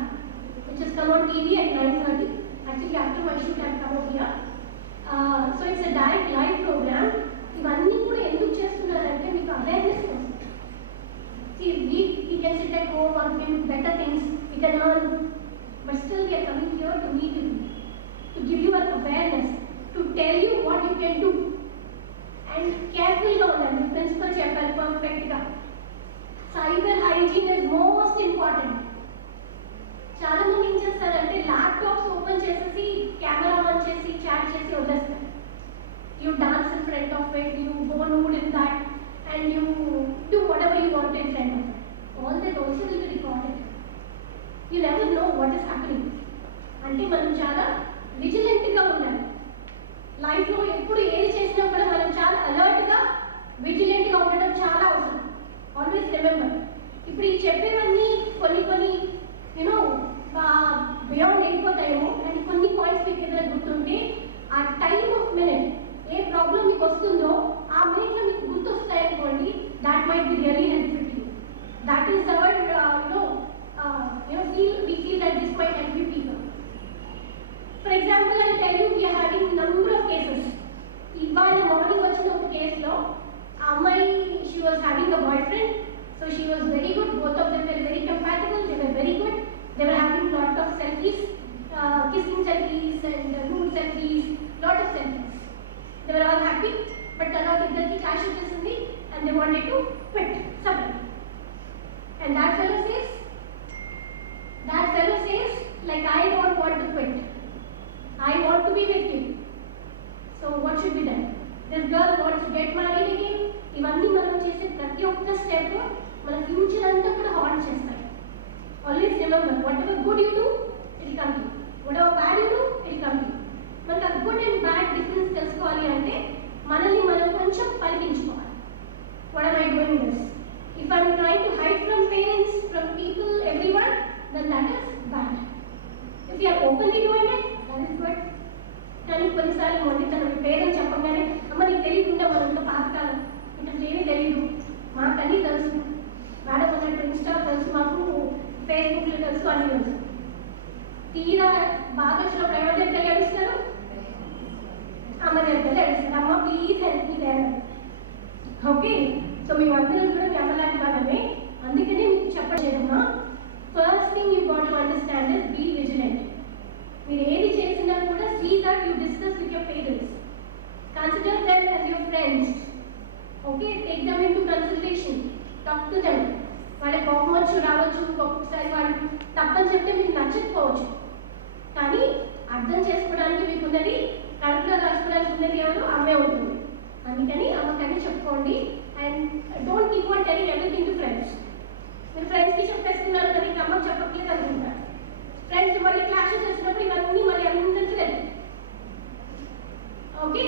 which has come on TV at 9:30. Actually after my shoot I've come over here. So it's a direct live program. ఇవన్నీ కూడా ఎందుకు చేస్తున్నారంటే మీకు అవేర్నెస్ కోసం. See, we can sit at home or we can do better things, we can earn, but still we are coming here to meet you, to give you an awareness, to tell you what you can do. And carefully on that, principal చెప్పారు పర్ఫెక్ట్గా. Cyber hygiene is most important. చాలా మంది ఏం చేస్తారంటే laptops open చేసేసి camera on చేసి చాట్ చేసి వదిలేస్తారు. You dance in front of it, you go nude in that, and you do whatever you want in front of it. All that also will be recorded. You never know what is happening. అంటే మనం చాలా విజిలెంట్గా ఉండాలి. లైఫ్లో ఎప్పుడు ఏది చేసినా కూడా మనం చాలా అలర్ట్గా విజిలెంట్గా ఉండడం చాలా అవసరం. Always remember. ఇప్పుడు ఈ చెప్పేవన్నీ కొన్ని బియాండ్ అయిపోతాయేమో, అండ్ కొన్ని పాయింట్స్ మీకు ఏదైనా గుర్తుంటే ఆ టైమ్ ఆఫ్ మినిట్ ఏ ప్రాబ్లం మీకు వస్తుందో ఆ మినిట్లో మీకు గుర్తొస్తాయనుకోండి, that might be really helpful to you. That is our we feel that this might help you people. For example, I'll tell you, we are having number of cases. ఇవాళ మార్నింగ్ వచ్చిన ఒక కేసులో ఆ అమ్మాయి, she was having a boyfriend, so she was very good, both of them were very compatible, they were very good, they were having lot of selfies, kissing selfies and nude selfies, lot of selfies. They were all happy, but తర్వాత ఇద్దరికి క్లాష్ వచ్చేసింది and they wanted to quit suddenly. And that fellow says like, I don't want to quit, I want to be with you. So what should be done? This girl wants to get married again. ఇవన్నీ మనం చేసే ప్రతి ఒక్క స్టెప్ మన ఫ్యూచర్ అంతా కూడా హాల్ట్ చేస్తాయి. Always remember, whatever good you do, it will come to you. Whatever bad you do, it will come to you. మనకు ఆ గుడ్ అండ్ బ్యాడ్ డిఫరెన్స్ తెలుసుకోవాలి అంటే మనల్ని మనం కొంచెం పరిగించుకోవాలి. What am I doing this? If I am trying to hide from parents, from people, everyone, then that is bad. If you are openly doing it, that is good. కానీ కొన్నిసార్లు మొండితనం పేరెంట్స్ చెప్పగానే అమ్మ నీకు తెలియకుండా మనం ఇంత పాతకాలం ఇంకా ఏమీ తెలియదు, మాకు అన్నీ తెలుసు, మేడం అన్నట్టు ఇన్స్టా తెలుసు, మాకు ఫేస్బుక్లో తెలుసు, అన్నీ తెలుసు. తీరా బాగా వచ్చినప్పుడు ఎవరి దగ్గర ఏడుస్తారు? అమ్మ దగ్గర ఏడుస్తారు, అమ్మ please help me there. Okay, so మేమందరం కూడా మీ అమ్మలాంటి వాళ్ళమే. అందుకనే మీకు చెప్పడమ్మా, first thing you got to understand is be vigilant. మీరు ఏది చేసినా కూడా see that you discuss with your parents, consider them as your friends. Okay, take them in to consultation, talk to them. వాళ్ళకి కోపం వచ్చు రావచ్చు, ఒక్కొక్కసారి వాళ్ళు తప్పని చెప్తే మీకు నచ్చకపోవచ్చు, కానీ అర్థం చేసుకోవడానికి మీకు ఉన్నది, కడుపులో రాసుకోవడానికి ఉన్నది ఎవరు? అమ్మే ఉంటుంది. అందుకని అమ్మకని చెప్పుకోండి. And don't keep on telling everything to friends. మీరు ఫ్రెండ్స్కి చెప్పేస్తున్నారు కానీ ఇంకా అమ్మకి చెప్పట్లేదు అనుకుంటారు. ఫ్రెండ్స్ మళ్ళీ క్లాషెస్ వచ్చినప్పుడు ఇవన్నీ మళ్ళీ అందరికీ తెలుసు. Okay,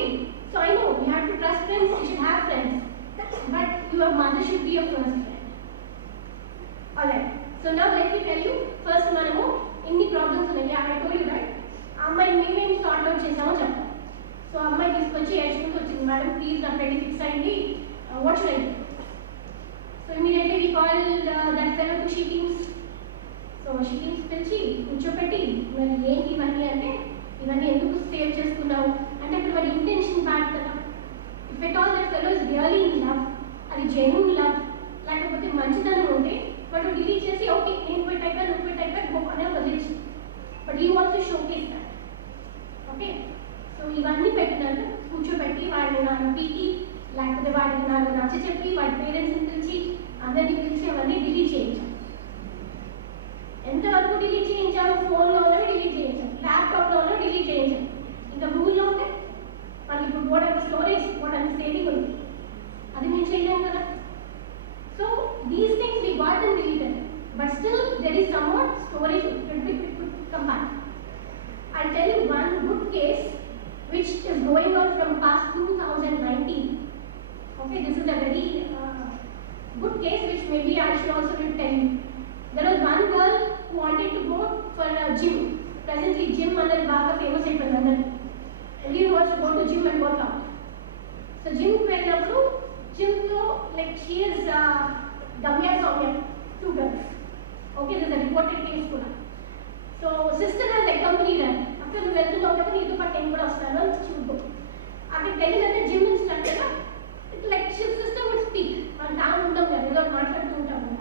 so I know you have to trust friends, you should have friends, but your mother should be your first friend. Alright, so now let me tell you. First మనము ఎన్ని ప్రాబ్లమ్స్ ఉన్నాయి, ఐ టోల్డ్ యూ రైట్. ఆ అమ్మాయి మేమేమి sort out చేసామో చెప్తాం. సో అమ్మాయి తీసుకొచ్చి ఏడ్చుకుంటూ వచ్చింది, మేడం ప్లీజ్ నా పెళ్లి ఫిక్స్ అయింది, what should I do? So immediately we call that fellow to she teams. So she teams పిలిచి కూర్చోపెట్టి, మరి ఏంటి ఇవన్నీ అంటే, ఇవన్నీ ఎందుకు సేవ్ చేసుకున్నావు అంటే అక్కడ వాడి ఇంటెన్షన్ బ్యాడ్ కదా. If at all that fellow is really in love, అది జెన్యూన్ లవ్, లేకపోతే మంచిదనం ఉంటే వాడు డిలీట్ చేసి ఓకే నేను క్విట్ అయిపోయి నువ్వు క్విట్ అయిపోయి గొప్ప అనే వదిలేసి, but you wants to showcase that. Okay, so ఇవన్నీ పెట్టినాక కూర్చోబెట్టి వాడిని నాకు పీకి, లేకపోతే వాడిని నాకు నచ్చ చెప్పి, వాడి పేరెంట్స్ని పిలిచి అందరినీ పిలిచి అవన్నీ డిలీట్ చేయించాం. ఎంతవరకు డిలీట్ చేయించాము? ఫోన్లో ఉన్నవి డిలీట్ చేయించాం, ల్యాప్టాప్లో ఉన్నవి డిలీట్ చేయించాం, ఇంకా గూగుల్లో ఉంటే మనకి ఇప్పుడు బోర్డ్ స్టోరేజ్ బోర్డ్ సేవింగ్ ఉంది, అది మేము చేయలేము కదా. So these things we got and deleted, but still there is somewhat storage could come back. I'll tell you one good case which is going on from past 2019. Okay, this is a very good case which maybe I should also tell you. There was one girl who wanted to go for a gym. Presently gym another baga famous అయిపోయింది. Everyone wants to go to gym and work out. So gym ku వెళ్ళినప్పుడు gym lo like she is Damya Soumya, two girls. Okay, this is a reported case కూడా. So sister has accompanied her. అక్కడ నువ్వు వెళ్తున్నావు కదా నీతో పాటు నేను కూడా వస్తాను చూద్దాం. అక్కడికి వెళ్ళినంటే gym instructor like sister would speak, మనం తాను ఉంటాం కదా ఏదో మాట్లాడుతూ ఉంటాం కదా,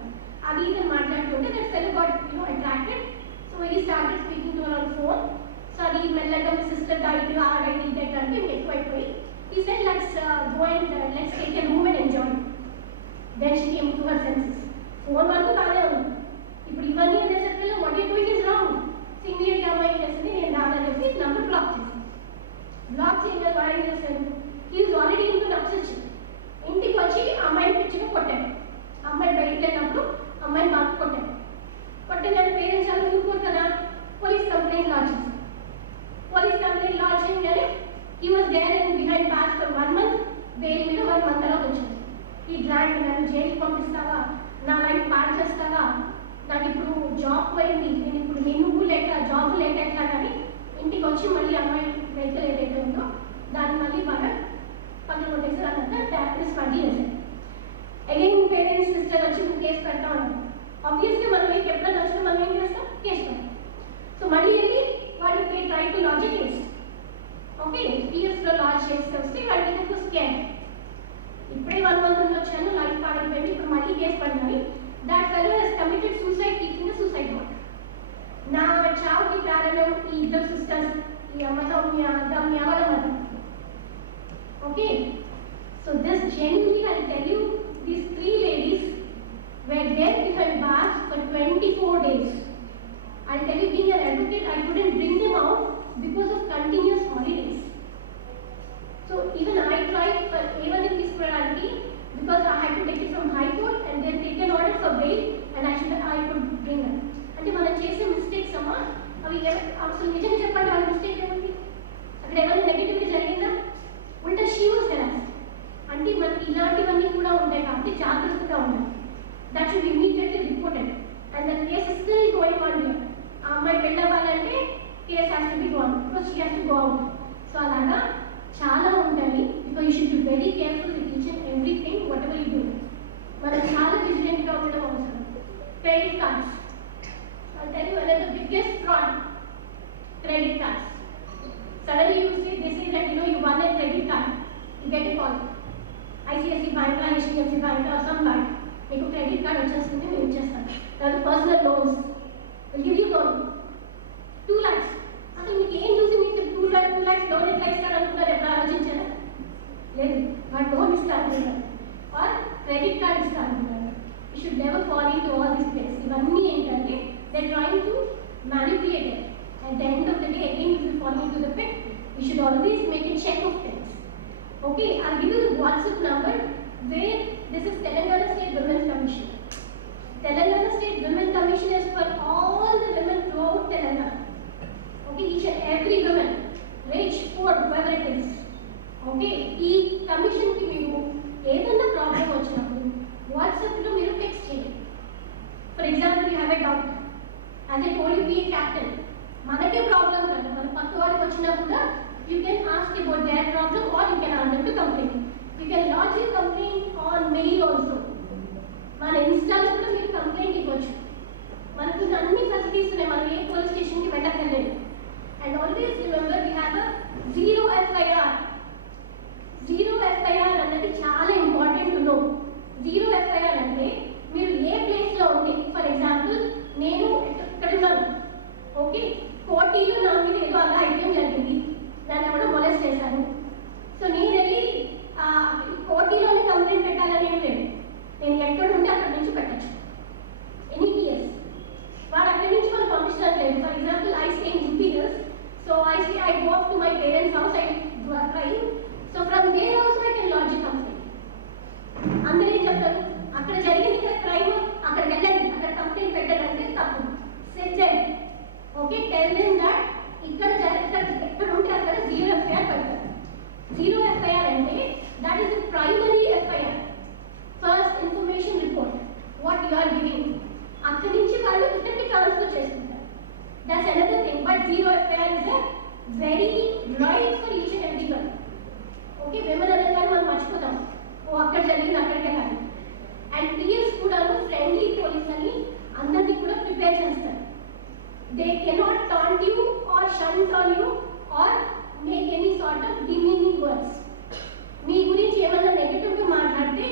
అది ఇది మాట్లాడుతుంటే that fellow got attracted. So he started speaking to her on phone. So అది మెల్లగా మీ సిస్టర్ డైట్ ఆ డైట్ ఈ డైట్ అంటే ఎక్కువైపోయి he said let's go and let's take a room and enjoy. Then she came to her senses. Phone వరకు బాగానే ఉంది, ఇప్పుడు ఇవన్నీ అనేసరికి what you doing is wrong. Immediate గా అమ్మాయి చేసింది నేను రాదని చెప్పి నంబర్ బ్లాక్ చేసింది. బ్లాక్ చేయగా వాడు ఏం చేశాడు, హీఈస్ ఆల్రెడీ ఇంటూ అబ్సెషన్. ఇంటికి వచ్చి అమ్మాయిని పిచ్చిగా కొట్టాడు. అమ్మాయి బయటకు వెళ్ళినప్పుడు అమ్మాయిని బాగా కొట్టాడు. కొట్టిన పేరెంట్స్ వాళ్ళు ఊరుకోరు కదా, పోలీస్ కంప్లైంట్ లాంచ్ చేశారు. పోలీస్ కంప్లైంట్ లాంచ్ చేయగానే he was there and behind bags for 1 month. Bail మీద 1 month తర్వాత వచ్చింది. ఈ డ్రాగ్ నన్ను జైలుకి పంపిస్తావా, నా లైఫ్ పాడు చేస్తావా, నాకు ఇప్పుడు జాబ్ పోయింది, నేను ఇప్పుడు నువ్వు లేక జాబ్ లేక ఎట్లా కానీ ఇంటికి వచ్చి మళ్ళీ అమ్మాయి వెహికల్ ఏదైతే ఉందో దాన్ని మళ్ళీ బాగా పక్కన కొట్టేసి అదంతా ట్యాక్స్ మళ్ళీ చేశారు. అగైన్ పేరెంట్స్ సిస్టర్ వచ్చి కేసు పెడతా ఉన్నాం. ఆబ్వియస్గా మనం ఎప్పుడైనా వచ్చినా మనం ఏం చేస్తాం, కేసు పెడతాం. సో మళ్ళీ వెళ్ళి వాళ్ళకి try to launch case. Okay, పిఎస్లో లాంచ్ చేస్తే వస్తే వాళ్ళకి స్కామ్. ఇప్పుడే 1 month వచ్చాను, లైఫ్ పాడైపోయింది, ఇప్పుడు మళ్ళీ కేసు పడినవి. That fellow has committed suicide keeping a suicide note. నా చావుకి కారణం ఈ ఇద్దరు సిస్టర్స్, ఈ దమ్య వాళ్ళ mother. Okay, so this genuinely I tell you, these 3 ladies were there behind bars for 24 days. I'll tell you, being an advocate, I couldn't bring them out because of continuous holidays. So even I tried for A1 తీసుకోవడానికి because I had to take it from High Court and then take an order for bail and I could bring them. అసలు నిజంగా చెప్పండి వాళ్ళ మిస్టేక్ ఏముంది, అక్కడ ఏమైనా నెగిటివిటీ జరిగిందా? ఉల్టా షీ వాస్ హెరాస్డ్. అంటే మనకి ఇలాంటివన్నీ కూడా ఉంటాయి కాబట్టి జాగ్రత్తగా ఉండాలి. That should immediately reported and the case is still going on here. ఆ అమ్మాయి పెళ్ళి అవ్వాలంటే case has to be gone because she has to go out. So అలాగా చాలా ఉంటాయి. Because you should be very careful with each and everything what ever you do. మనం చాలా విజిలెంట్గా ఉండడం అవసరం. Credit cards, I'll tell you another biggest fraud, credit cards. Suddenly they say that you won a credit card, you get a call. ICICI Bank, HDFC Bank or some bank, మీకు credit card వచ్చేస్తుంది, మేము ఇచ్చేస్తాం. తర్వాత personal loans will give you loan 2 lakhs. అసలు మీకు ఏం చూసి మీకు 2 lakhs లోన్ ఎట్లా ఇస్తాడు అనుకుంటారు? ఎప్పుడు ఆలోచించారా? లేదు, వాడు లోన్ ఇస్తాడు ఆర్ క్రెడిట్ కార్డ్ ఇస్తాడు. You should never fall in to all these things. ఇవన్నీ ఏంటంటే they're trying to manipulate it. At the end of the day, again, if you fall into the pit, you should always make a check of things. Okay, I'll give you the WhatsApp number where this is Telangana State Women's Commission. Telangana State Women's Commission is for all the women throughout Telangana. Okay, each and every woman, rich, poor, whoever it is. Okay, ఈ కమిషన్కి మీరు ఏదైనా ప్రాబ్లం వచ్చినప్పుడు వాట్సాప్లో మీరు టెక్స్ట్ చేయండి. For example, you have a doubt. As I told you, be a captain. మనకే ప్రాబ్లం కాదు, మన పక్క వాళ్ళకి వచ్చినా కూడా you can ask about their problem or you can ask them to complain. You can lodge your complaint on mail also. మన ఇన్స్టాలో కూడా మీరు కంప్లైంట్ ఇవ్వచ్చు. మనకు అన్ని ఫెసిలిటీస్ ఉన్నాయి, మనం ఏ పోలీస్ స్టేషన్కి వెళ్ళక్కర్లేదు. And always remember we have a zero FIR. Zero FIR అన్నది చాలా important to know. Zero FIR అంటే మీరు ఏ ప్లేస్లో ఉంటే, ఫర్ ఎగ్జాంపుల్ నేను ఇక్కడ ఉన్నాను, ఓకే, కోటిలో నా మీద ఏదో అలా ఐటమ్ జరిగింది, నన్ను ఎవడో మొలెస్ట్ చేశాను. సో నేను వెళ్ళి కోటిలోని కంప్లైంట్ పెట్టాలని ఏం లేదు. నేను ఎక్కడ ఉంటే అక్కడ నుంచి పెట్టచ్చు. ఎనీ పిఎస్ వాడు అక్కడి నుంచి మనం పంపించడం లేదు. For example, I stay in Jubilee Hills. So I go up to my parents house, I try. So from there also I can lodge a complaint. అందరూ ఏం చెప్తారు, అక్కడ జరిగింది కదా క్రైమ్, అక్కడ వెళ్ళండి, అక్కడ కంప్లైంట్ పెట్టాలంటే తప్పు. Century, okay, tell them that ఇక్కడ ఎక్కడ ఉంటే అక్కడ జీరో ఎఫ్ఐఆర్ పెడతారు. జీరో ఎఫ్ఐఆర్ అంటే that is the primary FIR, first information report what you are giving. అక్కడి నుంచి వాళ్ళు ఇక్కడికి ట్రాన్స్ఫర్ చేసుకుంటారు. That's another thing. But zero FIR is a very right for each and every one. Okay, women అనగానే మనం మర్చిపోతాం, ఓ అక్కడ జరిగింది అక్కడికే కాదు. అండ్ పిఎస్ కూడా ఫ్రెండ్లీ పోలీస్ అని అందరినీ కూడా ప్రిపేర్ చేస్తారు. They cannot taunt you or shunt on you or make any sort of demeaning words. మీ గురించి ఏమన్నా నెగటివ్గా మాట్లాడితే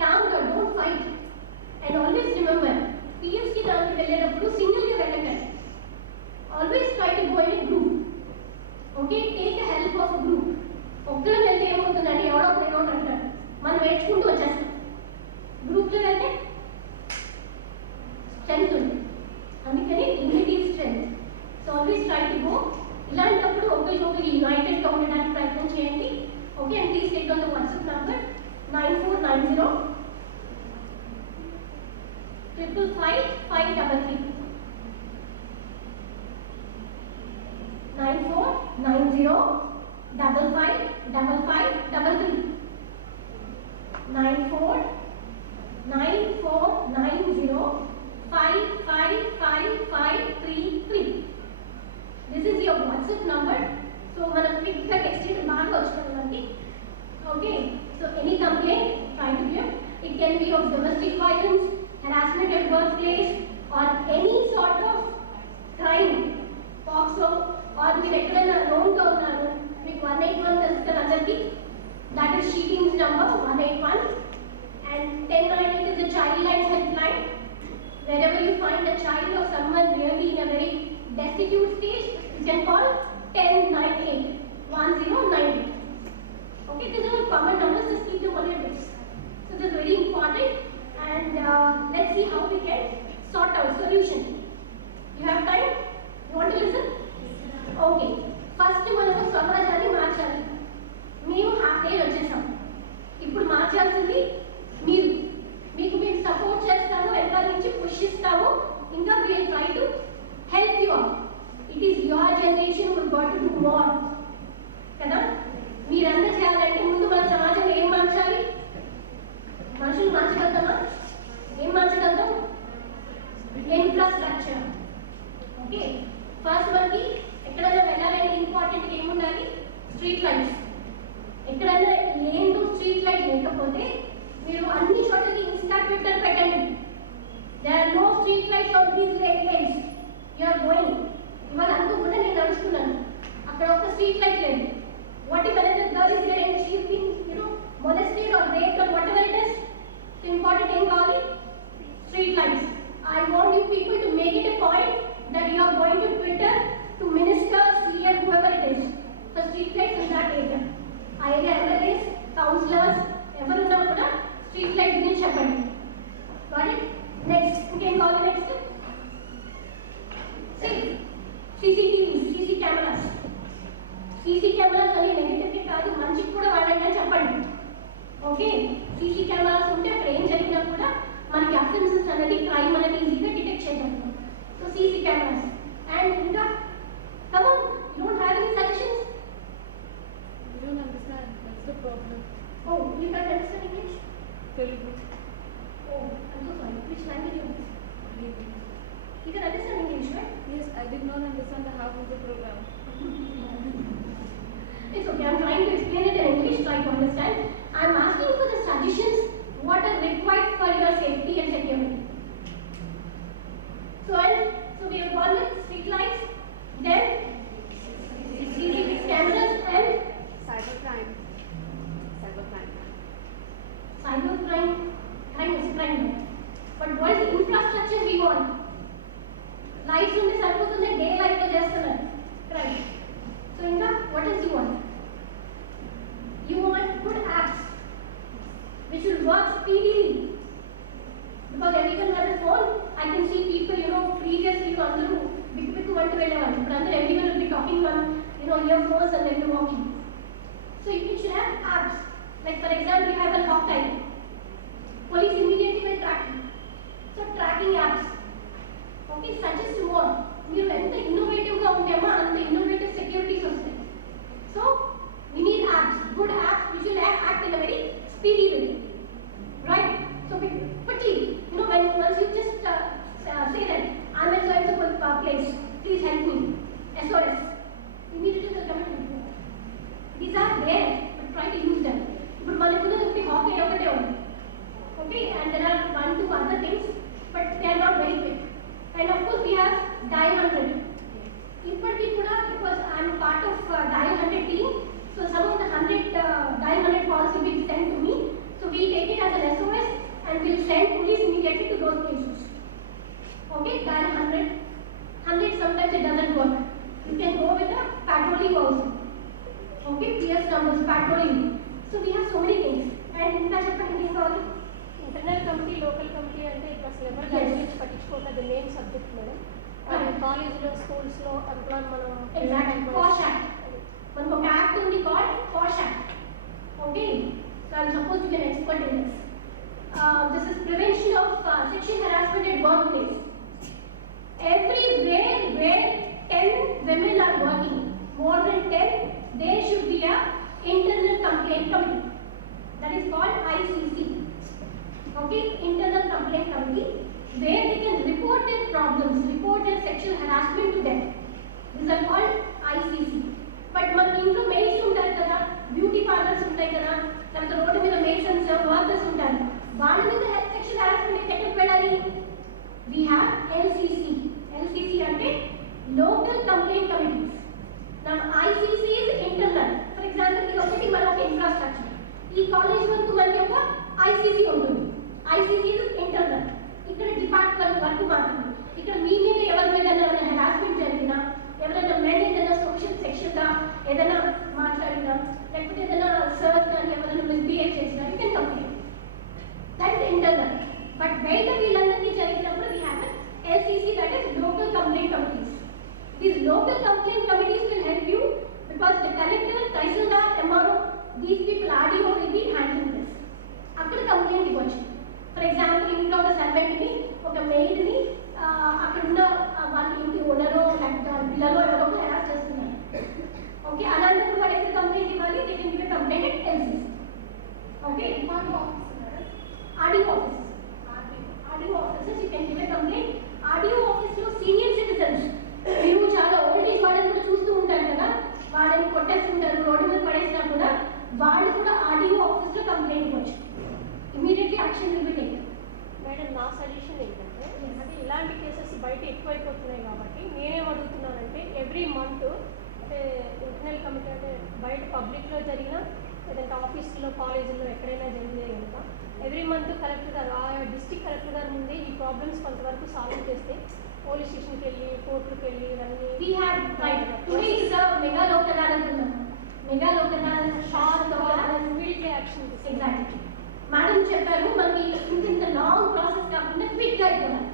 కామ్గా don't fight. And always remember, పిఎస్కి దానికి వెళ్ళేటప్పుడు సింగిల్గా వెళ్ళకండి. Always try to go in a group. Okay, take a help of group. ఒక్కరు వెళ్తే ఏమవుతుందంటే ఎవడో ఒకరు అంటారు, మనం నేర్చుకుంటూ వచ్చేస్తాం. గ్రూప్లో వెళ్తే స్ట్రెంత్ ఉంది, అందుకని unity strength. So always try to go. ఇలాంటప్పుడు ఒకరికొకరు యునైటెడ్గా ఉండడానికి ప్రయత్నం చేయండి. Okay, and please take on the WhatsApp number 9490 555 533 9490 555533 9490 555533. This is your WhatsApp number. So మనం క్విక్గా టెక్స్ట్ చేయడం బాగా వచ్చుకోండి. Okay, so any complaint try to give. It can be of domestic violence, harassment at workplace or any sort of crime, POXO, or మీరు ఎక్కడైనా లోన్గా ఉన్నారు, మీకు 181 తెలుస్తుంది అందరికీ. That is cheating's number 181. And 1098 is the child life helpline. Wherever you find a child or someone really in a very destitute stage, you can call 1098 1098. Okay, these are common numbers, just keep them on your list. So this is very important. And let's see how we can sort out solution. You have time? You want to listen? Okay. First మనకు సమాజాన్ని మార్చాలి. మేము half day వచ్చేసాం. ఇప్పుడు మార్చాల్సింది మీరు. మీకు మేము సపోర్ట్ చేస్తాము, వెనకాల నుంచి పుష్ ఇస్తాము, ఇంకా we'll try to help you out. It is okay first మనకి ఎక్కడైనా వెళ్ళాలంటే ఇంపార్టెంట్ ఏముండాలి స్ట్రీట్ లైట్స్ ఎక్కడైనా లేని స్ట్రీట్ లైట్ లేకపోతే మీరు అన్ని చోట్లకి ఇన్స్ట్రక్టర్ పెట్టండి there are no street lights on these lanes you are going ఇవాళ అనుకోకుండా నేను నడుస్తున్నాను అక్కడ ఒక స్ట్రీట్ లైట్ లేదు what if another girl is there and she is being molested or raped or whatever it is so important ఏం కావాలి street lights I want you people to make it a point that you are going to Twitter to ministers CM whoever it is for street lights in that area ఆ area MLAs councillors ఎవరున్నా కూడా street light గురించి చెప్పండి got it next ఇంకేం కావాలి next CCTVs CC cameras అని నెగటివ్ కాదు మంచికి కూడా వాడండి అని చెప్పండి ఓకే సీసీ కెమెరాస్ ఉంటే అక్కడ ఏం జరిగినా కూడా మనకి అఫెన్సెస్ అనేది క్రైమ్ అనేది ఈజీగా డిటెక్ట్ చేయగలుగుతాం సో సీసీ కెమెరాస్ అండ్ ఇంకా come on you don't have any suggestions You don't understand. What's the problem? Oh you can't understand English Telugu. Oh I am so sorry which language you Telugu. You can understand English right Yes, I did not understand the half of the program. It's okay. I'm trying to explain it in English, try to understand. I'm asking for the suggestions what are required for your safety and security. So we have gone with street lights, then CCTV cameras and Cybercrime. cybercrime. Crime is crime. But what is the infrastructure we want? Lights unde sarpotunde day light lo chestunaru. Right. So Inga, what else you want? You want good apps which will work speedily. Because everyone has a phone, I can see people, previously andaru big vantu vellevaru. But under everyone will be talking on, earphones and then you're walking. So you should have apps. Like for example, you have a hotline. Police immediately will track you. So tracking apps. Okay, suggest more. మీరు ఎంత ఇన్నోవేటివ్గా ఉంటామో అంత innovative securities వస్తాయి so we need apps, good apps which will act in a very speedy way, right? So quickly, once you just say that I'm at so place, please help me, SOS, immediately they'll come and help you. These are there, but try to use them. But మనకున్నది ఒకటి హాకీ ఒకటే ఉంది okay, and there are 1-2 other things, but they are not very quick. And of course we have dial 100. Ippatiki kuda because I am part of dial 100 team, so some of the 100 dial 100 calls will be sent to me. So we take it as an SOS and we'll send police immediately to those places. Okay, dial 100 sometimes it doesn't work. You can go with a patrolling also. Okay, PS numbers patrolling. So we have so many things. And in that చెప్పండి కావాలి internal committee local committee అంటే ఇప్పుడు అసలు ఎవరు దాని గురించి పట్టించుకోవట్లేదు main subject madam కాలేజ్లో స్కూల్స్లో ఎంప్లాయ్ మనం ఎగ్జాక్ట్లీ పాష్ యాక్ట్ మనకు ఒక యాక్ట్ ఉంది కాల్డ్ పాష్ act okay so I suppose you can expert in this is prevention of sexual harassment at work place everywhere where 10 women are working more than 10 there should be a internal complaint committee that is called ICC. Okay, internal complaint committee where they can report their problems, report their sexual harassment to them. These are called ICC. But మన ఇంట్లో మెయిల్స్ ఉంటారు కదా beauty parlours ఉంటాయి కదా తర్వాత రోడ్డు మీద Mason's workers ఉంటారు వాళ్ళ మీద సెక్షువల్ హరాస్మెంట్ ఎక్కడికి వెళ్ళాలి we have LCC అంటే local complaint committees. Now ICC is internal. For example, ఇది ఒకటి మన ఒక ఇన్ఫ్రాస్ట్రక్చర్ ఈ కాలేజ్ వరకు మనకి ఒక ICC ఉంటుంది ICC is internal. ఇక్కడ డిపార్ట్మెంట్ వరకు మాత్రమే ఇక్కడ మీ మీద ఎవరి మీద హెరాస్మెంట్ జరిగినా ఎవరైనా మెన్ ఏదైనా సోషల్ సెక్షన్గా ఏదైనా మాట్లాడినా లేకపోతే ఏదైనా సర్చ్ కానీ ఎవరైనా మిస్బిహేవ్ చేసినా you can complaint that is internal but బయట వీళ్ళందరికీ జరిగినప్పుడు we have LCC, that is local complaint committees. These local complaint committees will help you because the collector, Tahsildar, MRO, these people RDO will be handling this. అక్కడ కంప్లైంట్ ఇవ్వచ్చు for example ఇంట్లో ఒక సర్వెంట్ని ఒక మెయిడ్ని అక్కడ ఉన్న వాళ్ళ ఇంటి ఓనరో లేకపోతే పిల్లలో ఎవరో హెరాస్ చేస్తున్నారు ఓకే అలాంటప్పుడు వాళ్ళు ఎక్కడ కంప్లైంట్ ఇవ్వాలి they can give a complaint at LCC. Okay RDO offices you can give a complaint. RDO office లో senior citizens action will be taken. Madam నా సజెషన్ ఏంటంటే అంటే ఇలాంటి కేసెస్ బయట ఎక్కువైపోతున్నాయి కాబట్టి నేనేం అడుగుతున్నానంటే ఎవ్రీ మంత్ అంటే ఇంటర్నల్ కమిటీ అంటే బయట పబ్లిక్లో జరిగిన లేదంటే ఆఫీసులో కాలేజీల్లో ఎక్కడైనా జరిగితే కనుక ఎవ్రీ మంత్ కలెక్టర్ గారు ఆ డిస్ట్రిక్ట్ కలెక్టర్ గారు ముందే ఈ ప్రాబ్లమ్స్ కొంతవరకు సాల్వ్ చేస్తే పోలీస్ స్టేషన్కి వెళ్ళి కోర్టుకి వెళ్ళి ఇవన్నీ We have right. Today is a mega local Adalth. Mega local Adalth, short local Adalth. Field action Exactly. Madam చెప్పారు మనకి ఇంత లాంగ్ ప్రాసెస్ కాకుండా క్విక్గా అయిపోవాలి.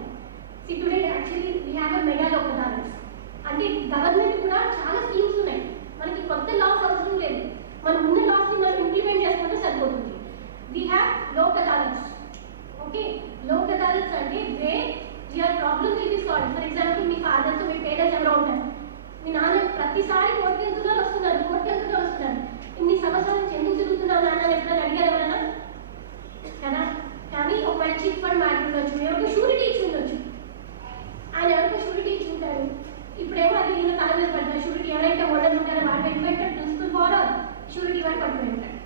C today actually we have a mega Lok Adalats. అంటే గవర్నమెంట్ కూడా చాలా స్కీమ్స్ ఉన్నాయి, మనకి కొత్త లాస్ అవసరం లేదు, మనం ఉన్న లాస్ని మనం ఇంప్లిమెంట్ చేసుకుంటే సరిపోతుంది. We have Lok Adalats. Okay, Lok Adalats అంటే way your problem will be solve. For example మీ ఫాదర్తో మీ పేరెంట్స్ ఎవరో ఉంటారు, మీ నాన్న ప్రతిసారి కోర్టుకి వస్తున్నారు, ఇన్ని సంవత్సరాల నుంచి ఎందుకు తిరుగుతున్నావు నాన్న అని ఎప్పుడైనా అడిగారు ఎవరైనా కదా? కానీ ఒకవేళ చిట్ ఫండ్ మ్యాటర్ ఉండొచ్చు, ఎవరికి షూరిటీ ఇచ్చి ఉండొచ్చు, ఆయన ఎవరికి షూరిటీ ఇచ్చి ఉంటారు, ఇప్పుడేమో అది ఇంకా తల మీద పడుతుంది. షూరిటీ ఎవరైతే హోల్డర్ ఉంటారో వాడు వెళ్ళిపోయింటారు, ప్రిన్సిపల్ ఫార్ షూరిటీ వాడు పడిపోయి ఉంటారు.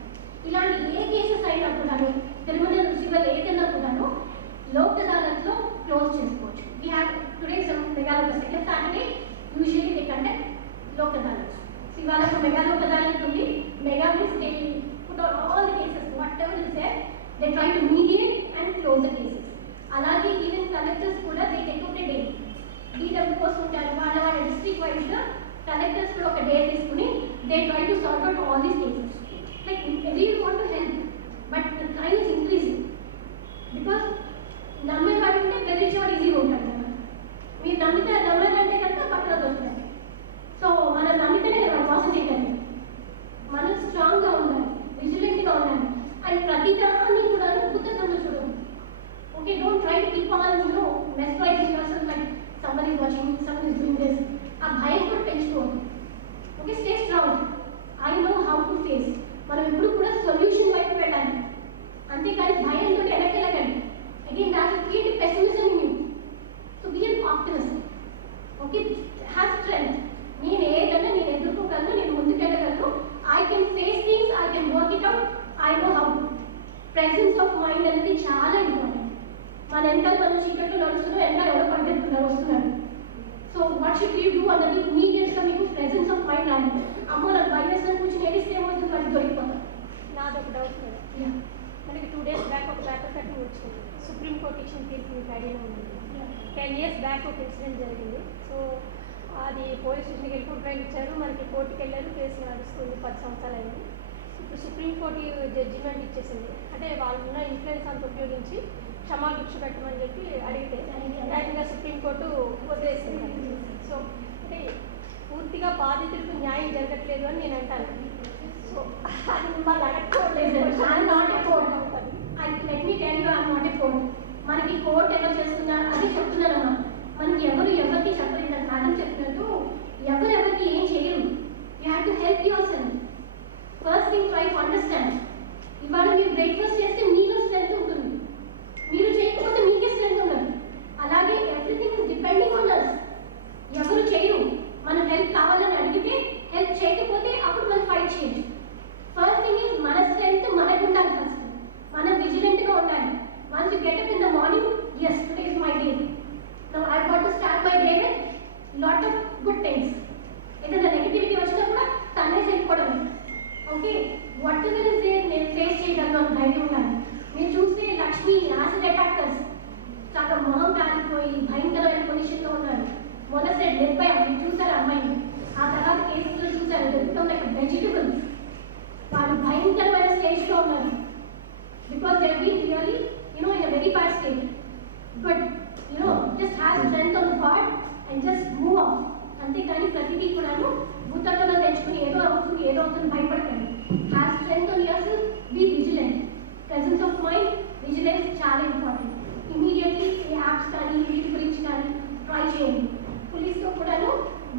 ఇలాంటి ఏ కేసెస్ అయినా కూడాను, క్రిమినల్ రిసీవల్ ఏదైనా కూడాను లోక్ అదాలత్లో క్లోజ్ చేసుకోవచ్చు. We have today some mega Lok second Saturday usually they conduct Lok Adalats. So ఇవాళ ఒక మెగా లోక్ అదాలత్ ఉంది. Mega means they put on all the cases what ever is there, they try to mediate and close the cases. అలాగే even collectors కూడా they take out a day, DWOs ఉంటారు, వాళ్ళ district వైజ్గా collectors కూడా ఒక day తీసుకుని they try to sort out all these cases. Like every want to help but the crime is increasing because నమ్మేవాడు ఉంటే బెదిరించేవాడు ఈజీగా ఉంటాడు కదా. మీరు నమ్మారంటే కనుక పక్కన వస్తాయి. సో మనం నమ్మితేనే కదా మోసం చేయగలిగి. మనం స్ట్రాంగ్గా ఉండాలి, విజిలెంట్గా ఉండాలి, అండ్ ప్రతిదాన్ని కూడా ఉత్తతంలో చూడాలి. Okay, don't try to keep on mesmerising yourself like somebody is watching, somebody is doing this. ఆ భయం కూడా పెంచుకోవద్దు. Okay, stay strong. I know how to face. మనం ఎప్పుడు కూడా సొల్యూషన్ వైపు వెళ్ళాలి, అంతేకాని భయంతో వెనక్కి వెళ్ళకండి. Again that will create pessimism in you. So be an optimist. Okay, have strength. నేను ఏదైనా నేను ఎదుర్కోగలను, నేను ముందుకెళ్ళగలను. I can face things, I can work it out, I know how. Presence of mind అనేది చాలా ఇంపార్టెంట్. మన వెనకాల మనం చీకట్లో నడుస్తున్నాం, వెనకాల ఎవరో పరిగెత్తున్నారు వస్తున్నారు. So what should you do అన్నది ఇమీడియట్గా మీకు ప్రెజెన్స్ ఆఫ్ మైండ్ రాదు. అమ్మో నాకు భయం వేసిన కూర్చొని ఏడిస్తే ఏమవుతుంది, మనకి దొరికిపోతాం. నాది ఒక డౌట్ మేడం. మనకి 2 days బ్యాక్ ఒక పేపర్ కటింగ్ వచ్చింది, సుప్రీంకోర్టు ఇచ్చిన తీర్పు మీకు ఐడియా ఉంది. 10 years బ్యాక్ ఒక ఇన్సిడెంట్ జరిగింది. సో అది పోలీస్ స్టేషన్కి వెళ్ళి కంప్లైంట్ ఇచ్చారు, మనకి కోర్టుకి వెళ్ళారు, కేసు నడుస్తుంది, 10 సంవత్సరాలు అయింది. ఇప్పుడు సుప్రీంకోర్టు జడ్జిమెంట్ ఇచ్చేసింది, అంటే వాళ్ళు ఉన్న ఇన్ఫ్లుయెన్స్ అంత ఉపయోగించి క్షమాభిక్ష పెట్టమని చెప్పి అడిగితే డైరెక్ట్గా సుప్రీంకోర్టు వదిలేసింది. సో అంటే పూర్తిగా బాధితులకు న్యాయం జరగట్లేదు అని నేను అంటాను. సో అది మిమ్మల్ని అడగకూడలేదు. Let me tell you, I'm not a court. మనకి కోర్ట్ ఎవరు చేస్తున్నా అది చెప్తున్నారమ్మా. మనకి ఎవరికి చెప్పలేదు. మేడం చెప్పినట్టు ఎవరెవరికి ఏం చేయరు. You have to help your self. First thing try to understand. ఇవాళ మీరు బ్రేక్ఫాస్ట్ చేస్తే మీలో స్ట్రెంత్ ఉంటుంది, మీరు చేయకపోతే మీకే స్ట్రెంత్ ఉండదు. అలాగే everything is depending on us. ఎవరు చేయరు, మనం హెల్ప్ కావాలని అడిగితే హెల్ప్ చేయకపోతే అప్పుడు మనం ఫైట్ చేయొచ్చు. ఫస్ట్ థింగ్ ఈజ్ మన స్ట్రెంత్ మనకు ఉండాలి. ఫస్ట్ మనం విజిలెంట్గా ఉండాలి. Once you get up in the morning, yes today is my day, now I got to start my day with lot of good things. ఏదైనా నెగిటివిటీ వచ్చినా కూడా తనేసి వెళ్ళిపోవడమే. Okay, what ever is there నేను face చేయగలను అని ధైర్యం ఉండాలి. మీరు చూస్తే లక్ష్మి యాసిడ్ అటాకర్స్ చాలా మొహం కాలిపోయి భయంకరమైన పొజిషన్లో ఉన్నారు. మొదటి నిర్భయ మీరు చూసారు అమ్మాయిని, ఆ తర్వాత కేసులో చూసారు దొరుకుతున్న వెజిటబుల్స్. వాళ్ళు భయంకరమైన స్టేజ్లో ఉన్నారు because they been really in a very bad state. But just have strength on god and just move off. అంతేకాని ప్రతిదీ కూడాను భూతత్వంలో తెచ్చుకుని ఏదో అవుతుంది భయపడకండి. Have strength on your self, be vigilant. Presence of mind, vigilance చాలా ఇంపార్టెంట్. ఇమీడియట్లీ ఈ యాప్స్ కానీ వీటి గురించి కానీ ట్రై చేయండి. పోలీస్తో కూడాను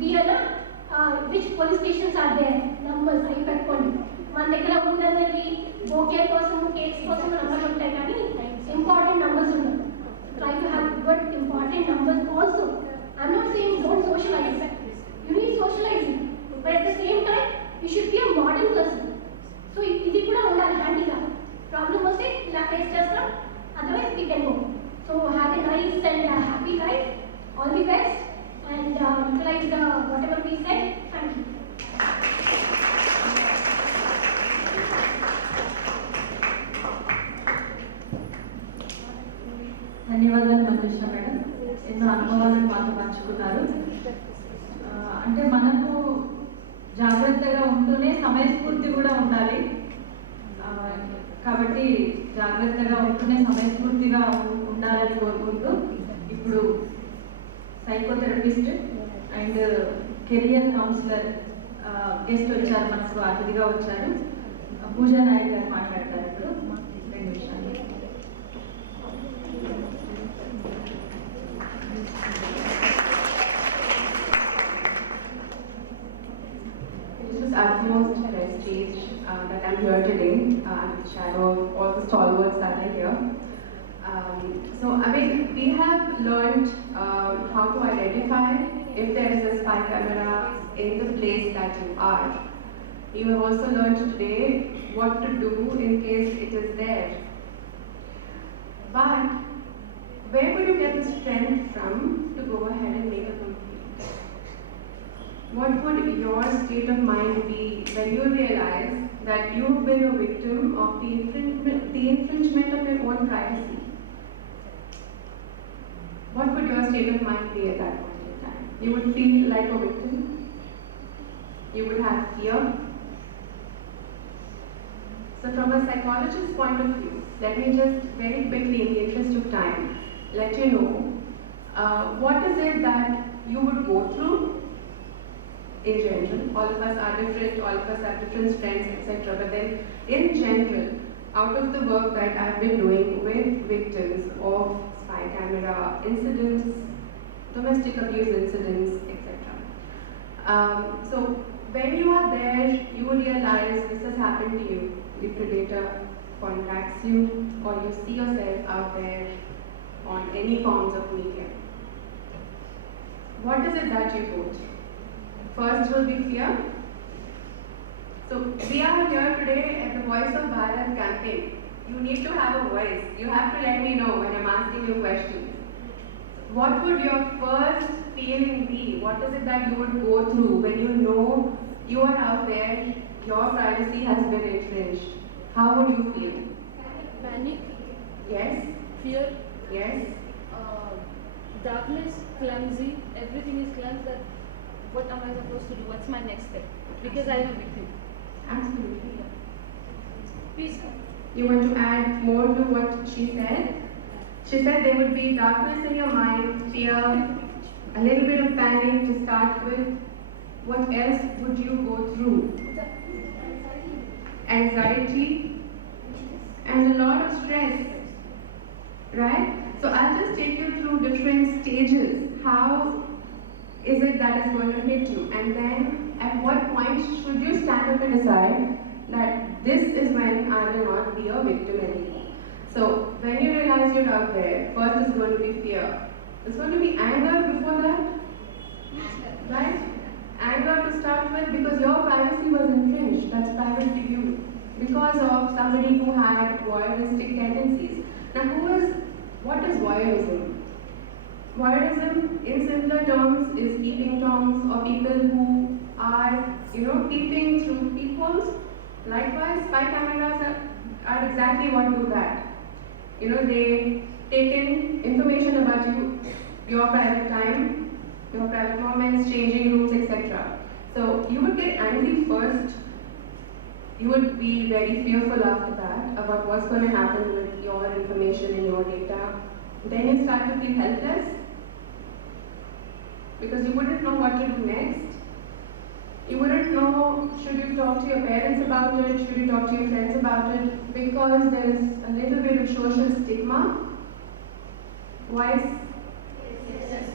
beware which police stations are there numbers అవి పెట్టుకోండి. మన దగ్గర ఊరందరికీ బోకే కోసం కేక్స్ కోసం నంబర్స్ ఉంటాయి కానీ ఇంపార్టెంట్ నంబర్స్ ఉండవు. Try to have good important numbers also. I'm not saying don't socialise, you need socialising, but at the same time you should be a modern person. So ఇది కూడా ఉండాలి హ్యాండీగా. ప్రాబ్లం వస్తే ఇలా ఫేస్ చేస్తాం, we can go. So have a nice and happy life. All the best and utilize whatever we said. Thank you. ధన్యవాదాలు మంజుష మేడం, ఎన్నో అనుభవాలను మాతో పంచుకున్నారు. అంటే మనము జాగ్రత్తగా ఉంటూనే సమయస్ఫూర్తి కూడా ఉండాలి. కాబట్టి జాగ్రత్తగా ఉంటూనే సమయస్ఫూర్తిగా ఉండాలని కోరుకుంటూ ఇప్పుడు psychotherapist and career councillor guest వచ్చారు, మనకు అతిథిగా వచ్చారు. పూజా నాయక్ గారు మాట్లాడతారు. ఇప్పుడు 2 నిమిషాలు. It is utmost prestige that I'm here today under the shadow of all the stalwarts that are here. So, I mean, we have learned how to identify if there is a spy camera in the place that you are. You have also learned today what to do in case it is there. But where would you get the strength from to go ahead and make a complaint? What would your state of mind be when you realize that you've been a victim of the infringement of your own privacy? What would your state of mind be at that point in time? You would feel like a victim? You would have fear? So from a psychologist's point of view, let me just very quickly, in the interest of time, let you know what is it that you would go through in general. All of us are different, all of us have different strengths, etc. But then in general, out of the work that I've been doing with victims of spy camera incidents, domestic abuse incidents, etc. So when you are there, you realize this has happened to you. The predator contacts you, or you see yourself out there on any forms of media. What is it that you go through? First will be fear. So we are here today at the Voice of Bharat campaign. You need to have a voice. You have to let me know when I'm asking you questions. What would your first feeling be? What is it that you would go through when you know you are out there, your privacy has been infringed? How would you feel? Panic. Yes. Fear. Yes. Darkness, clumsy. Everything is clumsy. That what am I supposed to do? What's my next step? Because I am a victim. Absolutely. Please. You want to add more to what she said? She said there would be darkness in your mind, fear, a little bit of panic to start with. What else would you go through? Anxiety and a lot of stress, right? So I'll just take you through different stages. How is it that is going to hit you? And then at what point should you stand up and decide that this is when I will not be a victim anymore? So when you realize you're out there, first is going to be fear. There's going to be anger before that, right? Anger to start with because your privacy was infringed. That's private to you because of somebody who had voyeuristic tendencies. Now, what is voyeurism? Voyeurism, in simpler terms, is peeping toms or people who are, peeping through peepholes. Likewise, spy cameras are exactly what do that. They take in information about you, your private time, your private moments, changing rooms, etc. So you would get angry first. You would be very fearful after that about what's going to happen with your information and your data. Then you start to feel helpless because you wouldn't know what to do next. You wouldn't know, should you talk to your parents about it, should you talk to your friends about it, because there is a little bit of social stigma. Voice? Yes.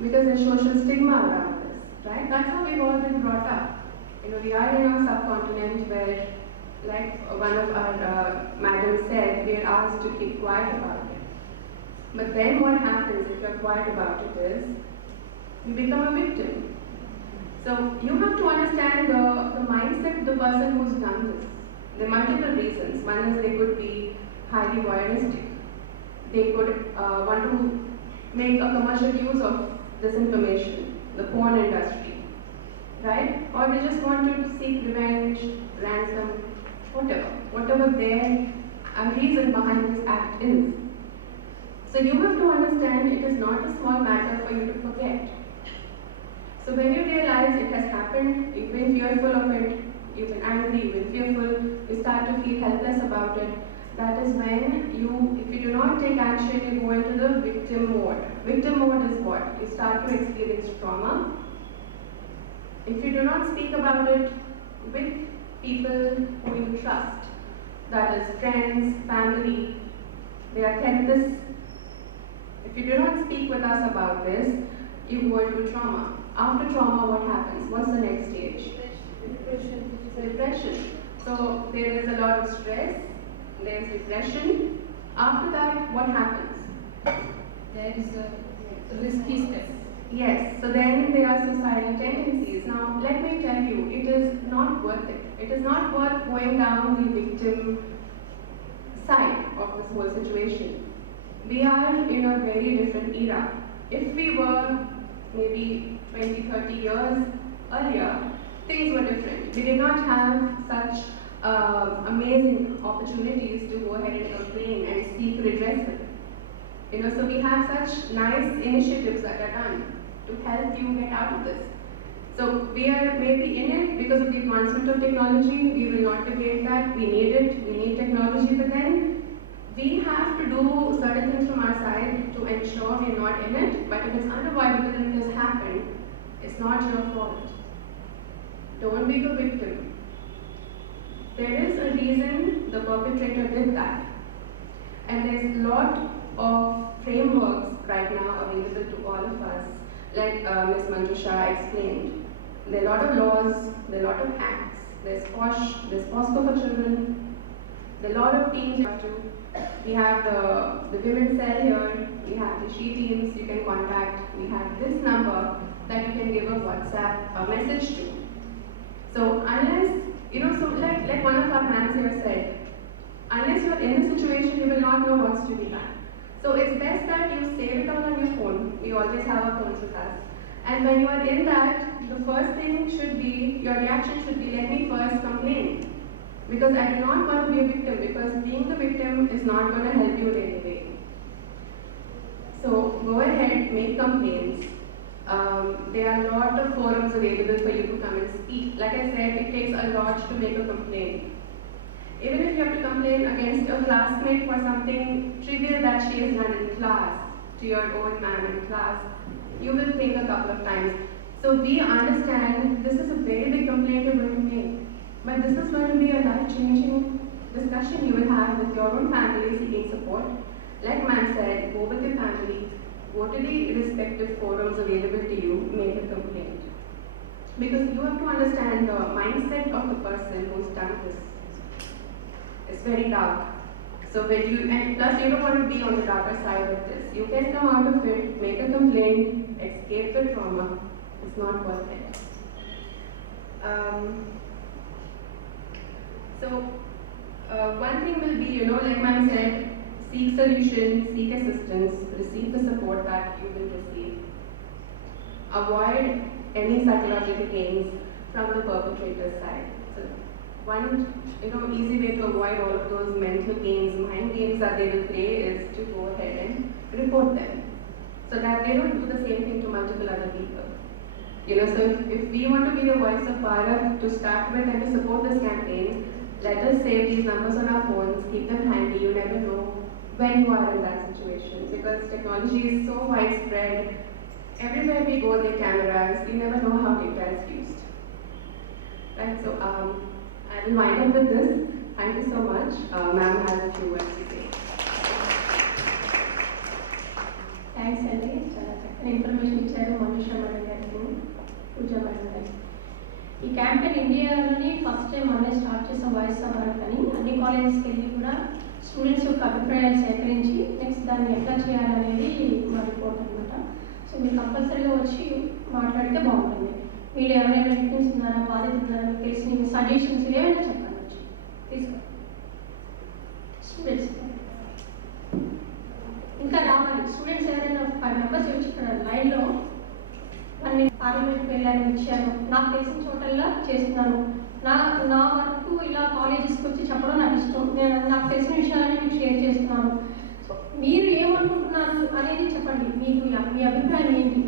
Because there's social stigma around this, right? That's how we've all been brought up. We are in a subcontinent where, like one of our madams said, we are asked to keep quiet about it. But then what happens if you're quiet about it is, you become a victim. So you have to understand the mindset of the person who's done this. There are multiple reasons. One is they could be highly voyeuristic. they could want to make a commercial use of this information, the porn industry, right? Or they just want to seek revenge, ransom, whatever their reason behind this act is. So you have to understand it is not a small matter for you to forget. So when you realize it has happened, you've been fearful of it, you've been angry, you've been fearful, you start to feel helpless about it, that is when if you do not take action, you go into the victim mode. Victim mode is what? You start to experience trauma. If you do not speak about it with people who you trust, that is friends, family, their therapists, if you do not speak with us about this, you go into trauma. After trauma, what happens? What's the next stage? Depression. So there is a lot of stress, there is depression. After that, what happens? There is a risky step. Yes, so then there are suicidal tendencies. Now, let me tell you, it is not worth it. It is not worth going down the victim side of this whole situation. We are in a very different era. If we were maybe 20, 30 years earlier, things were different. We did not have such amazing opportunities to go ahead and complain and seek redressal. So we have such nice initiatives that are done to help you get out of this. So we are maybe in it because of the advancement of technology. We will not debate that. We need it. We need technology, but then we have to do certain things from our side to ensure we're not in it. But if it's unavoidable and it has happened, it's not your fault. Don't be the victim. There is a reason the perpetrator did that. And there's a lot of frameworks right now available to all of us, like Ms. Manjusha explained. There are a lot of laws, there are a lot of acts. There's POSH, there's POSCO for children, there are a lot of teams you have to. We have the women's cell here, we have the SHE teams you can contact, we have this number that you can give a WhatsApp message to. So unless, so like one of our ma'ams here said, unless you're in the situation, you will not know what's to be done. So it's best that you save it all on your phone. We always have our phones with us. And when you are in that, the first thing should be, your reaction should be, let me first complain. Because I do not want to be a victim, because being the victim is not going to help you in any way. So go ahead, make complaints. There are a lot of forums available for you to come and speak. Like I said, it takes a lot to make a complaint. Even if you have to complain against a classmate for something trivial that she has done in class, to your own man in class, you will think a couple of times. So we understand this is a very big complaint you're going to make. But this is going to be a life-changing discussion you will have with your own family seeking support. Like ma'am said, go with your family, go to the respective forums available to you, make a complaint. Because you have to understand the mindset of the person who's done this. It's very dark. So and plus you don't want to be on the darker side of this. You can come out of it, make a complaint, escape the trauma. It's not worth it. One thing will be, like ma'am said, seek solutions, seek assistance, receive the support that you will receive. Avoid any psychological gains from the perpetrator's side. So one easy way to avoid all of those mental games, mind games that they will play is to go ahead and report them, so that they don't do the same thing to multiple other people. So if we want to be the voice of Bharat to start with and to support this campaign, let us save these numbers on our phones, keep them handy. You never know when you are in that situation, because technology is so widespread. Everywhere we go, there are cameras. We never know how data is used. Right, so I will wind up with this. Thank you so much. Ma'am has a few words to say. Thanks అండి, చాలా చక్కని ఇన్ఫర్మేషన్ ఇచ్చారు మనుషా మేడం గారికి, పూజా మేడం గారికి. ఈ క్యాంపెయిన్ ఇండియాలోని first time మనమే స్టార్ట్ చేసాం వాయిస్ ఆఫ్ భారత్ అని. అన్ని కాలేజెస్కి వెళ్ళి కూడా స్టూడెంట్స్ యొక్క అభిప్రాయాలు సేకరించి నెక్స్ట్ దాన్ని ఎట్లా చేయాలనేది మా రిపోర్ట్ అనమాట. సో మీరు కంపల్సరీగా వచ్చి మాట్లాడితే బాగుంటుంది. మీరు ఎవరైనా విక్టిమ్స్ ఉన్నారా, బాధితులు ఉన్నారా, మీకు తెలిసిన మీ సజెషన్స్ ఏమైనా చెప్పండి వచ్చి తీసుకో స్టూడెంట్స్. మెంబర్స్ వచ్చి ఇక్కడ లైన్లో అన్ని పార్లమెంట్కి వెళ్ళాను, ఇచ్చాను, నాకు తెలిసిన చోటల్లా చేస్తున్నాను. నా వర్క్ ఇలా కాలేజెస్కి వచ్చి చెప్పడం నాకు ఇష్టం. నేను నాకు తెలిసిన విషయాలని మీకు షేర్ చేస్తున్నాను. సో మీరు ఏమనుకుంటున్నారు అనేది చెప్పండి. మీకు మీ అభిప్రాయం ఏంటి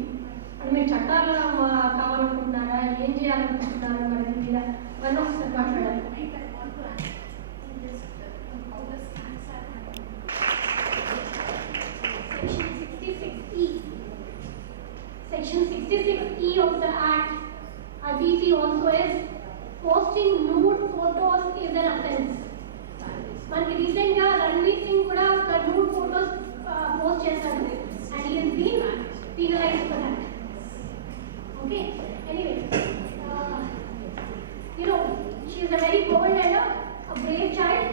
అంటే మీరు చట్టాలు కావాలనుకుంటున్నారా, ఏం చేయాలనుకుంటున్నారా, మరి మీద వన్ ఒకసారి మాట్లాడాలి. Section 66E of the Act, we see also is posting nude photos is an offence. మనకి రీసెంట్ గా రణ్వీర్ సింగ్ కూడా ఒక nude photos పోస్ట్ చేశాడు and he has been penalized for that. Okay, anyway, she is a very bold and a brave child,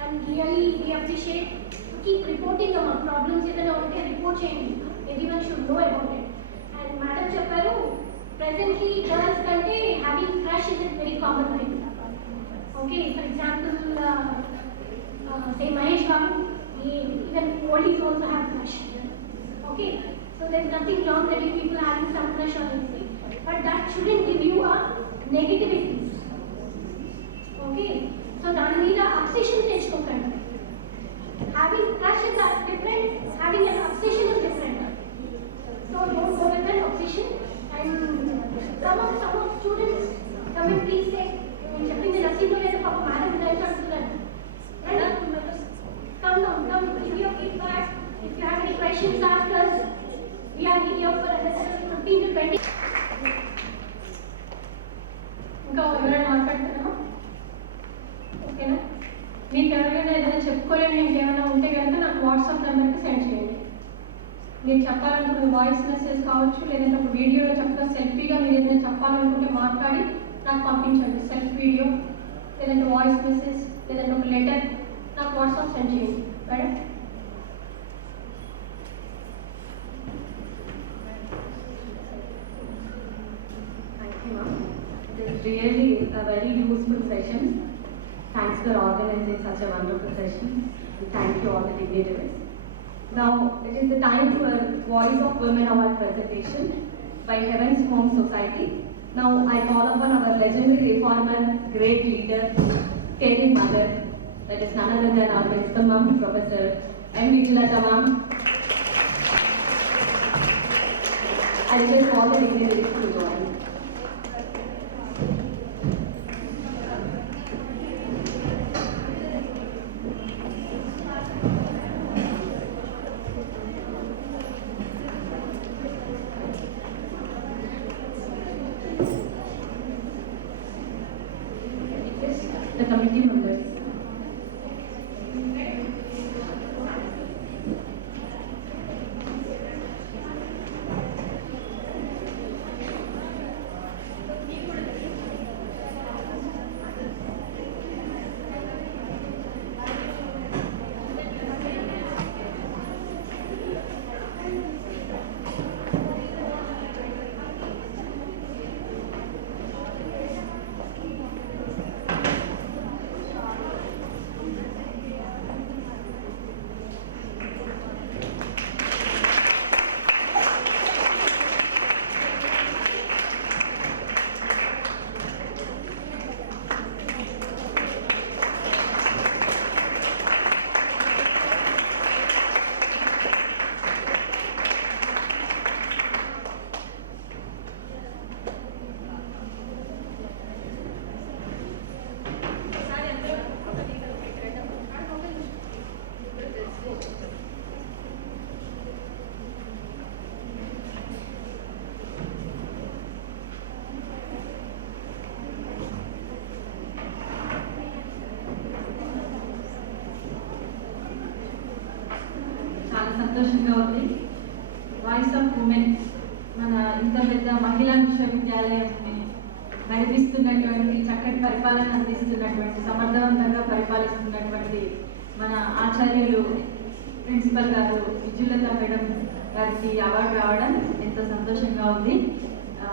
and really we appreciate to keep reporting the problems ఏదైనా ఉంటే report చేయండి. Everyone should know about it. And madam చెప్పారు presently girls కంటే having crush is a very common thing. Okay, for example, say Mahesh Babu, even oldies also have crush. Okay, so there's nothing wrong that you people having some crush on anything, but that shouldn't give you a negativity. Okay, so దాని మీద అబ్సెషన్ తెచ్చుకోకండి. Having crush is different, having an obsession is different. So don't go with an obsession. And some of students come and please say, చెప్పిన రసీదులో లేదా పాప మేడం గురించి అడుగుతున్నాను. Come down, give your feedback. If you have any questions, ask us. We are here for another 15 to 20. ఇంకా ఎవరైనా మాట్లాడుతున్నామా? ఓకేనా? మీకు ఎవరైనా ఏదైనా చెప్పుకోలేని ఇంకేమైనా ఉంటే కనుక నాకు వాట్సాప్ నెంబర్కి సెండ్ చేయండి. మీరు చెప్పాలనుకున్న వాయిస్ మెసేజ్ కావచ్చు, లేదంటే ఒక వీడియోలో చక్కగా సెల్ఫీగా మీరు ఏదైనా చెప్పాలనుకుంటే మాట్లాడి నాకు పంపించండి. సెల్ఫ్ వీడియో లేదంటే వాయిస్ మెసేజ్ లేదంటే ఒక లెటర్ నాకు వాట్సాప్ సెండ్ చేయండి madam. Thank you, ma'am. It is really a very useful session. Thanks for organizing such a wonderful session. And thank you all the dignitaries. Now it is the time for Voice of Women Award presentation by Heaven's Home Society. Now I call upon our legendary reformer, great leader, caring mother, that is none other than our principal ma'am, Professor M. Vigilata ma'am. I request all the dignitaries to join. The committee members. సంతోషంగా ఉంది. Voice of women మన ఇంత పెద్ద మహిళా విశ్వవిద్యాలయాన్ని నడిపిస్తున్నటువంటి, చక్కటి పరిపాలన అందిస్తున్నటువంటి, సమర్థవంతంగా పరిపాలిస్తున్నటువంటి మన ఆచార్యులు ప్రిన్సిపల్ గారు విజులత మేడం గారికి అవార్డు రావడం ఎంతో సంతోషంగా ఉంది.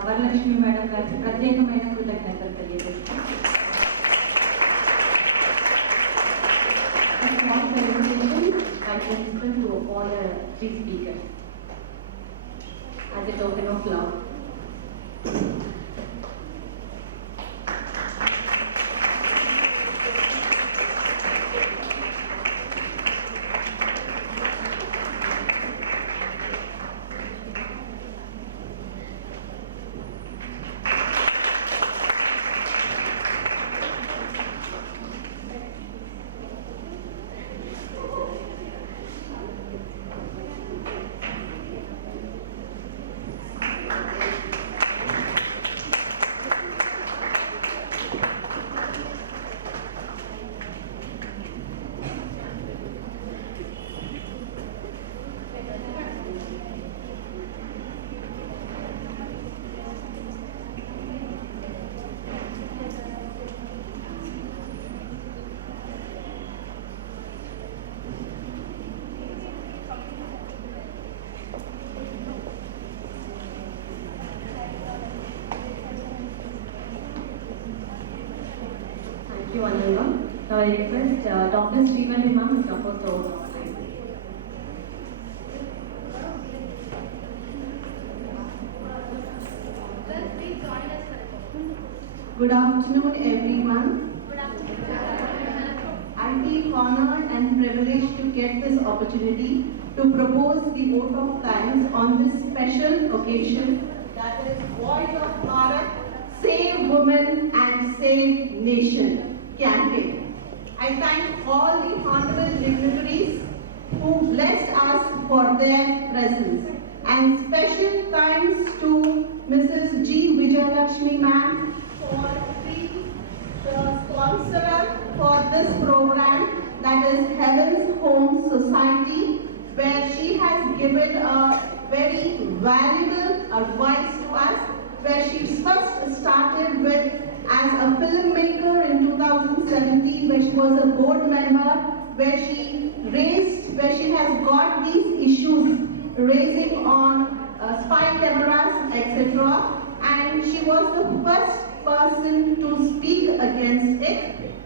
వరలక్ష్మి మేడం గారికి ప్రత్యేకమైన కృతజ్ఞతలు తెలియజేస్తాను. By principal to all the three speakers. as a token of love. Thank you, Ananga. Now I request Dr. Srivalli ma'am to compose the oath of office. Good afternoon, everyone. I feel honored and privileged to get this opportunity to propose the vote of thanks on this special occasion, that is Voice of Bharat, Save Women and Save Nation campaign. I thank all the honorable dignitaries who blessed us for their presence, and special thanks to Mrs. G. Vijayalakshmi ma'am for being the sponsor for this program, that is Heaven's Home Society, where she has given a very valuable advice to us, where she first started with as a filmmaker in 2017, where she was a board member, where she has got these issues raising on spy cameras, etc. And she was the first person to speak against it,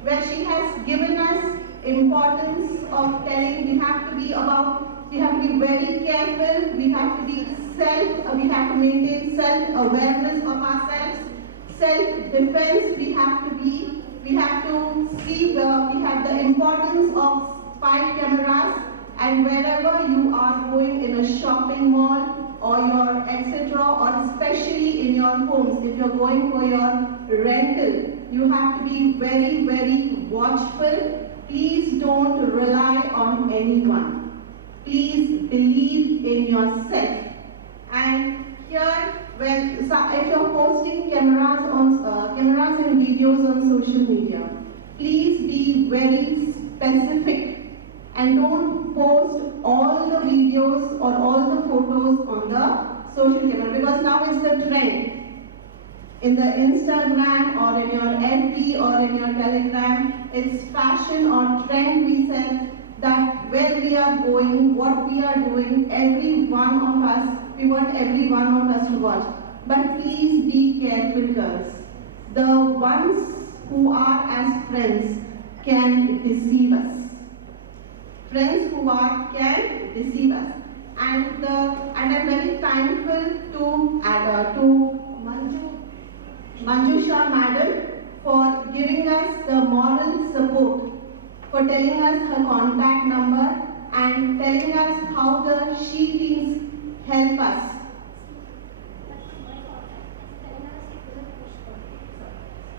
where she has given us importance of telling we have to be very careful, we have to maintain self-awareness of ourselves, self-defense, we have to see we have the importance of spy cameras, and wherever you are going in a shopping mall or your etc., or especially in your homes, if you're going for your rental, you have to be very, very watchful. Please don't rely on anyone. Please believe in yourself. And here, if you're posting cameras and videos on social media, please be very specific and don't post all the videos or all the photos on the social camera, because now it's the trend. In the Instagram or in your FB or in your Telegram, it's fashion or trend, we said, that where we are going, what we are doing, every one of us, we want every one of us to watch. But please be careful, girls. The ones who are as friends can deceive us. Friends who can deceive us. And I'm very thankful to Manjusha madam for giving us the moral support, for telling us her contact number and telling us how the she teams help us.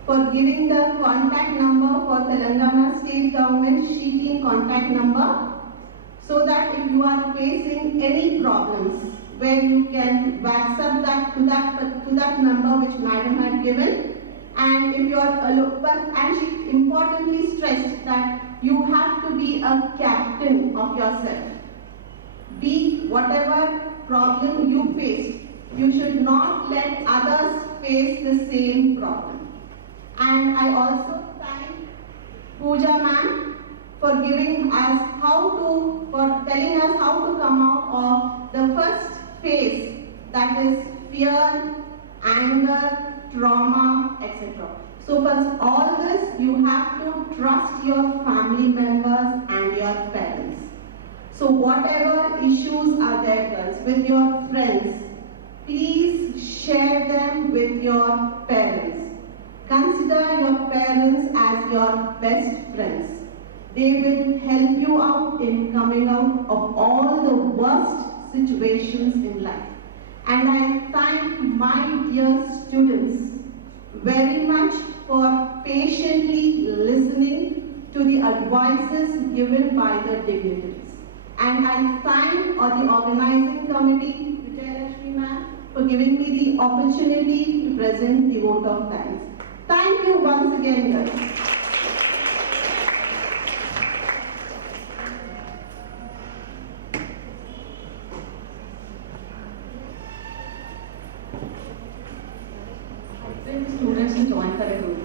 For giving the contact number for Telangana State Government she team contact number, so that if you are facing any problems, where you can WhatsApp that to that number which madam had given, and if you are alone, and she importantly stressed that you have to be a captain of yourself. Be whatever problem you faced, you should not let others face the same problem. And I also thank Pooja ma'am for telling us how to come out of the first phase, that is fear, anger, trauma, etc. So for all this, you have to trust your family members and your parents. So whatever issues are there, girls, with your friends, please share them with your parents. Consider your parents as your best friends. They will help you out in coming out of all the worst situations in life. And I thank my dear students very much for patiently listening to the advices given by the dignitaries. And I thank the organizing committee, Vijayalakshmi ma'am, for giving me the opportunity to present the vote of thanks. Thank you once again, guys. Students to join for a group.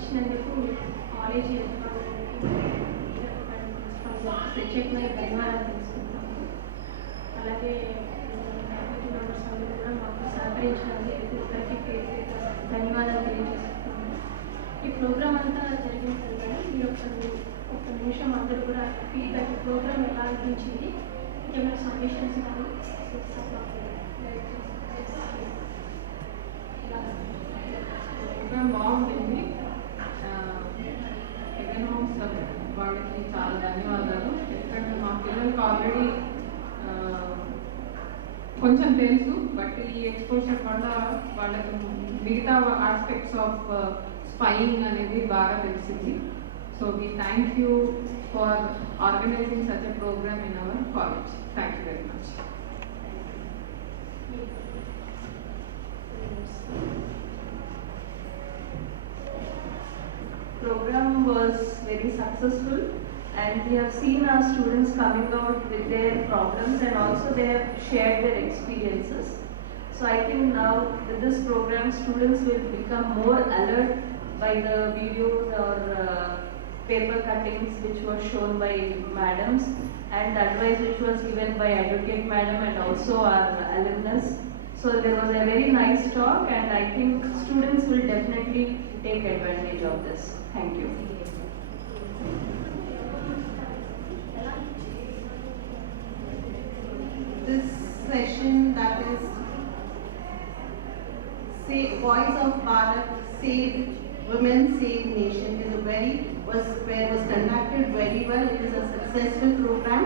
ఇచ్చినందుకు కాలేజీ ప్రత్యేకమైన ధన్యవాదాలు తెలుసుకుంటాము. అలాగే faculty members అందరూ కూడా మాకు సహకరించినందుకు ప్రతి ధన్యవాదాలు తెలియజేస్తున్నాము. ఈ ప్రోగ్రామ్ అంతా జరిగిన తర్వాత మీరు ఒక నిమిషం అందరూ కూడా ఫీడ్బ్యాక్ ప్రోగ్రామ్ ఎలా అనిపించింది, ఏమైనా సబ్మిషన్స్ కానీ ప్రోగ్రామ్ బాగుంటుంది. వాళ్ళకి చాలా ధన్యవాదాలు. ఎందుకంటే మా పిల్లలకి ఆల్రెడీ కొంచెం తెలుసు, బట్ ఈ ఎక్స్పోజర్ వల్ల వాళ్ళకి మిగతా ఆస్పెక్ట్స్ ఆఫ్ స్పైయింగ్ అనేది బాగా తెలిసింది. So we thank you for organising such a programme in our college. Thank you very much. Program was very successful, and we have seen our students coming out with their problems, and also they have shared their experiences. So I think now with this program, students will become more alert by the videos or paper cuttings which were shown by madams, and advice which was given by advocate madam and also our alumnus. So there was a very nice talk, and I think students will definitely take advantage of this. Thank you. This session, that is Voice of Bharat, Save Women, Save Nation, was conducted very well. It is a successful program,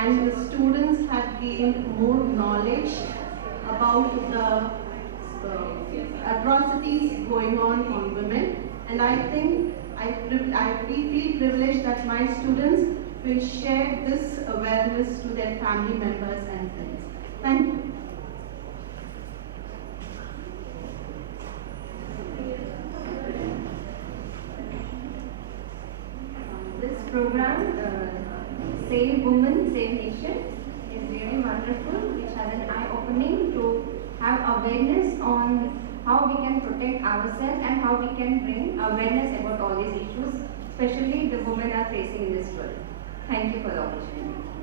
and the students have gained more knowledge about the atrocities going on women. And I think I feel privileged that my students will share this awareness to their family members and friends. Thank you. This program, Save Women, Save Nation, is really wonderful, which has an eye-opening to have awareness on how we can protect ourselves and how we can bring awareness about all these issues, especially the women are facing in this world. Thank you for the opportunity.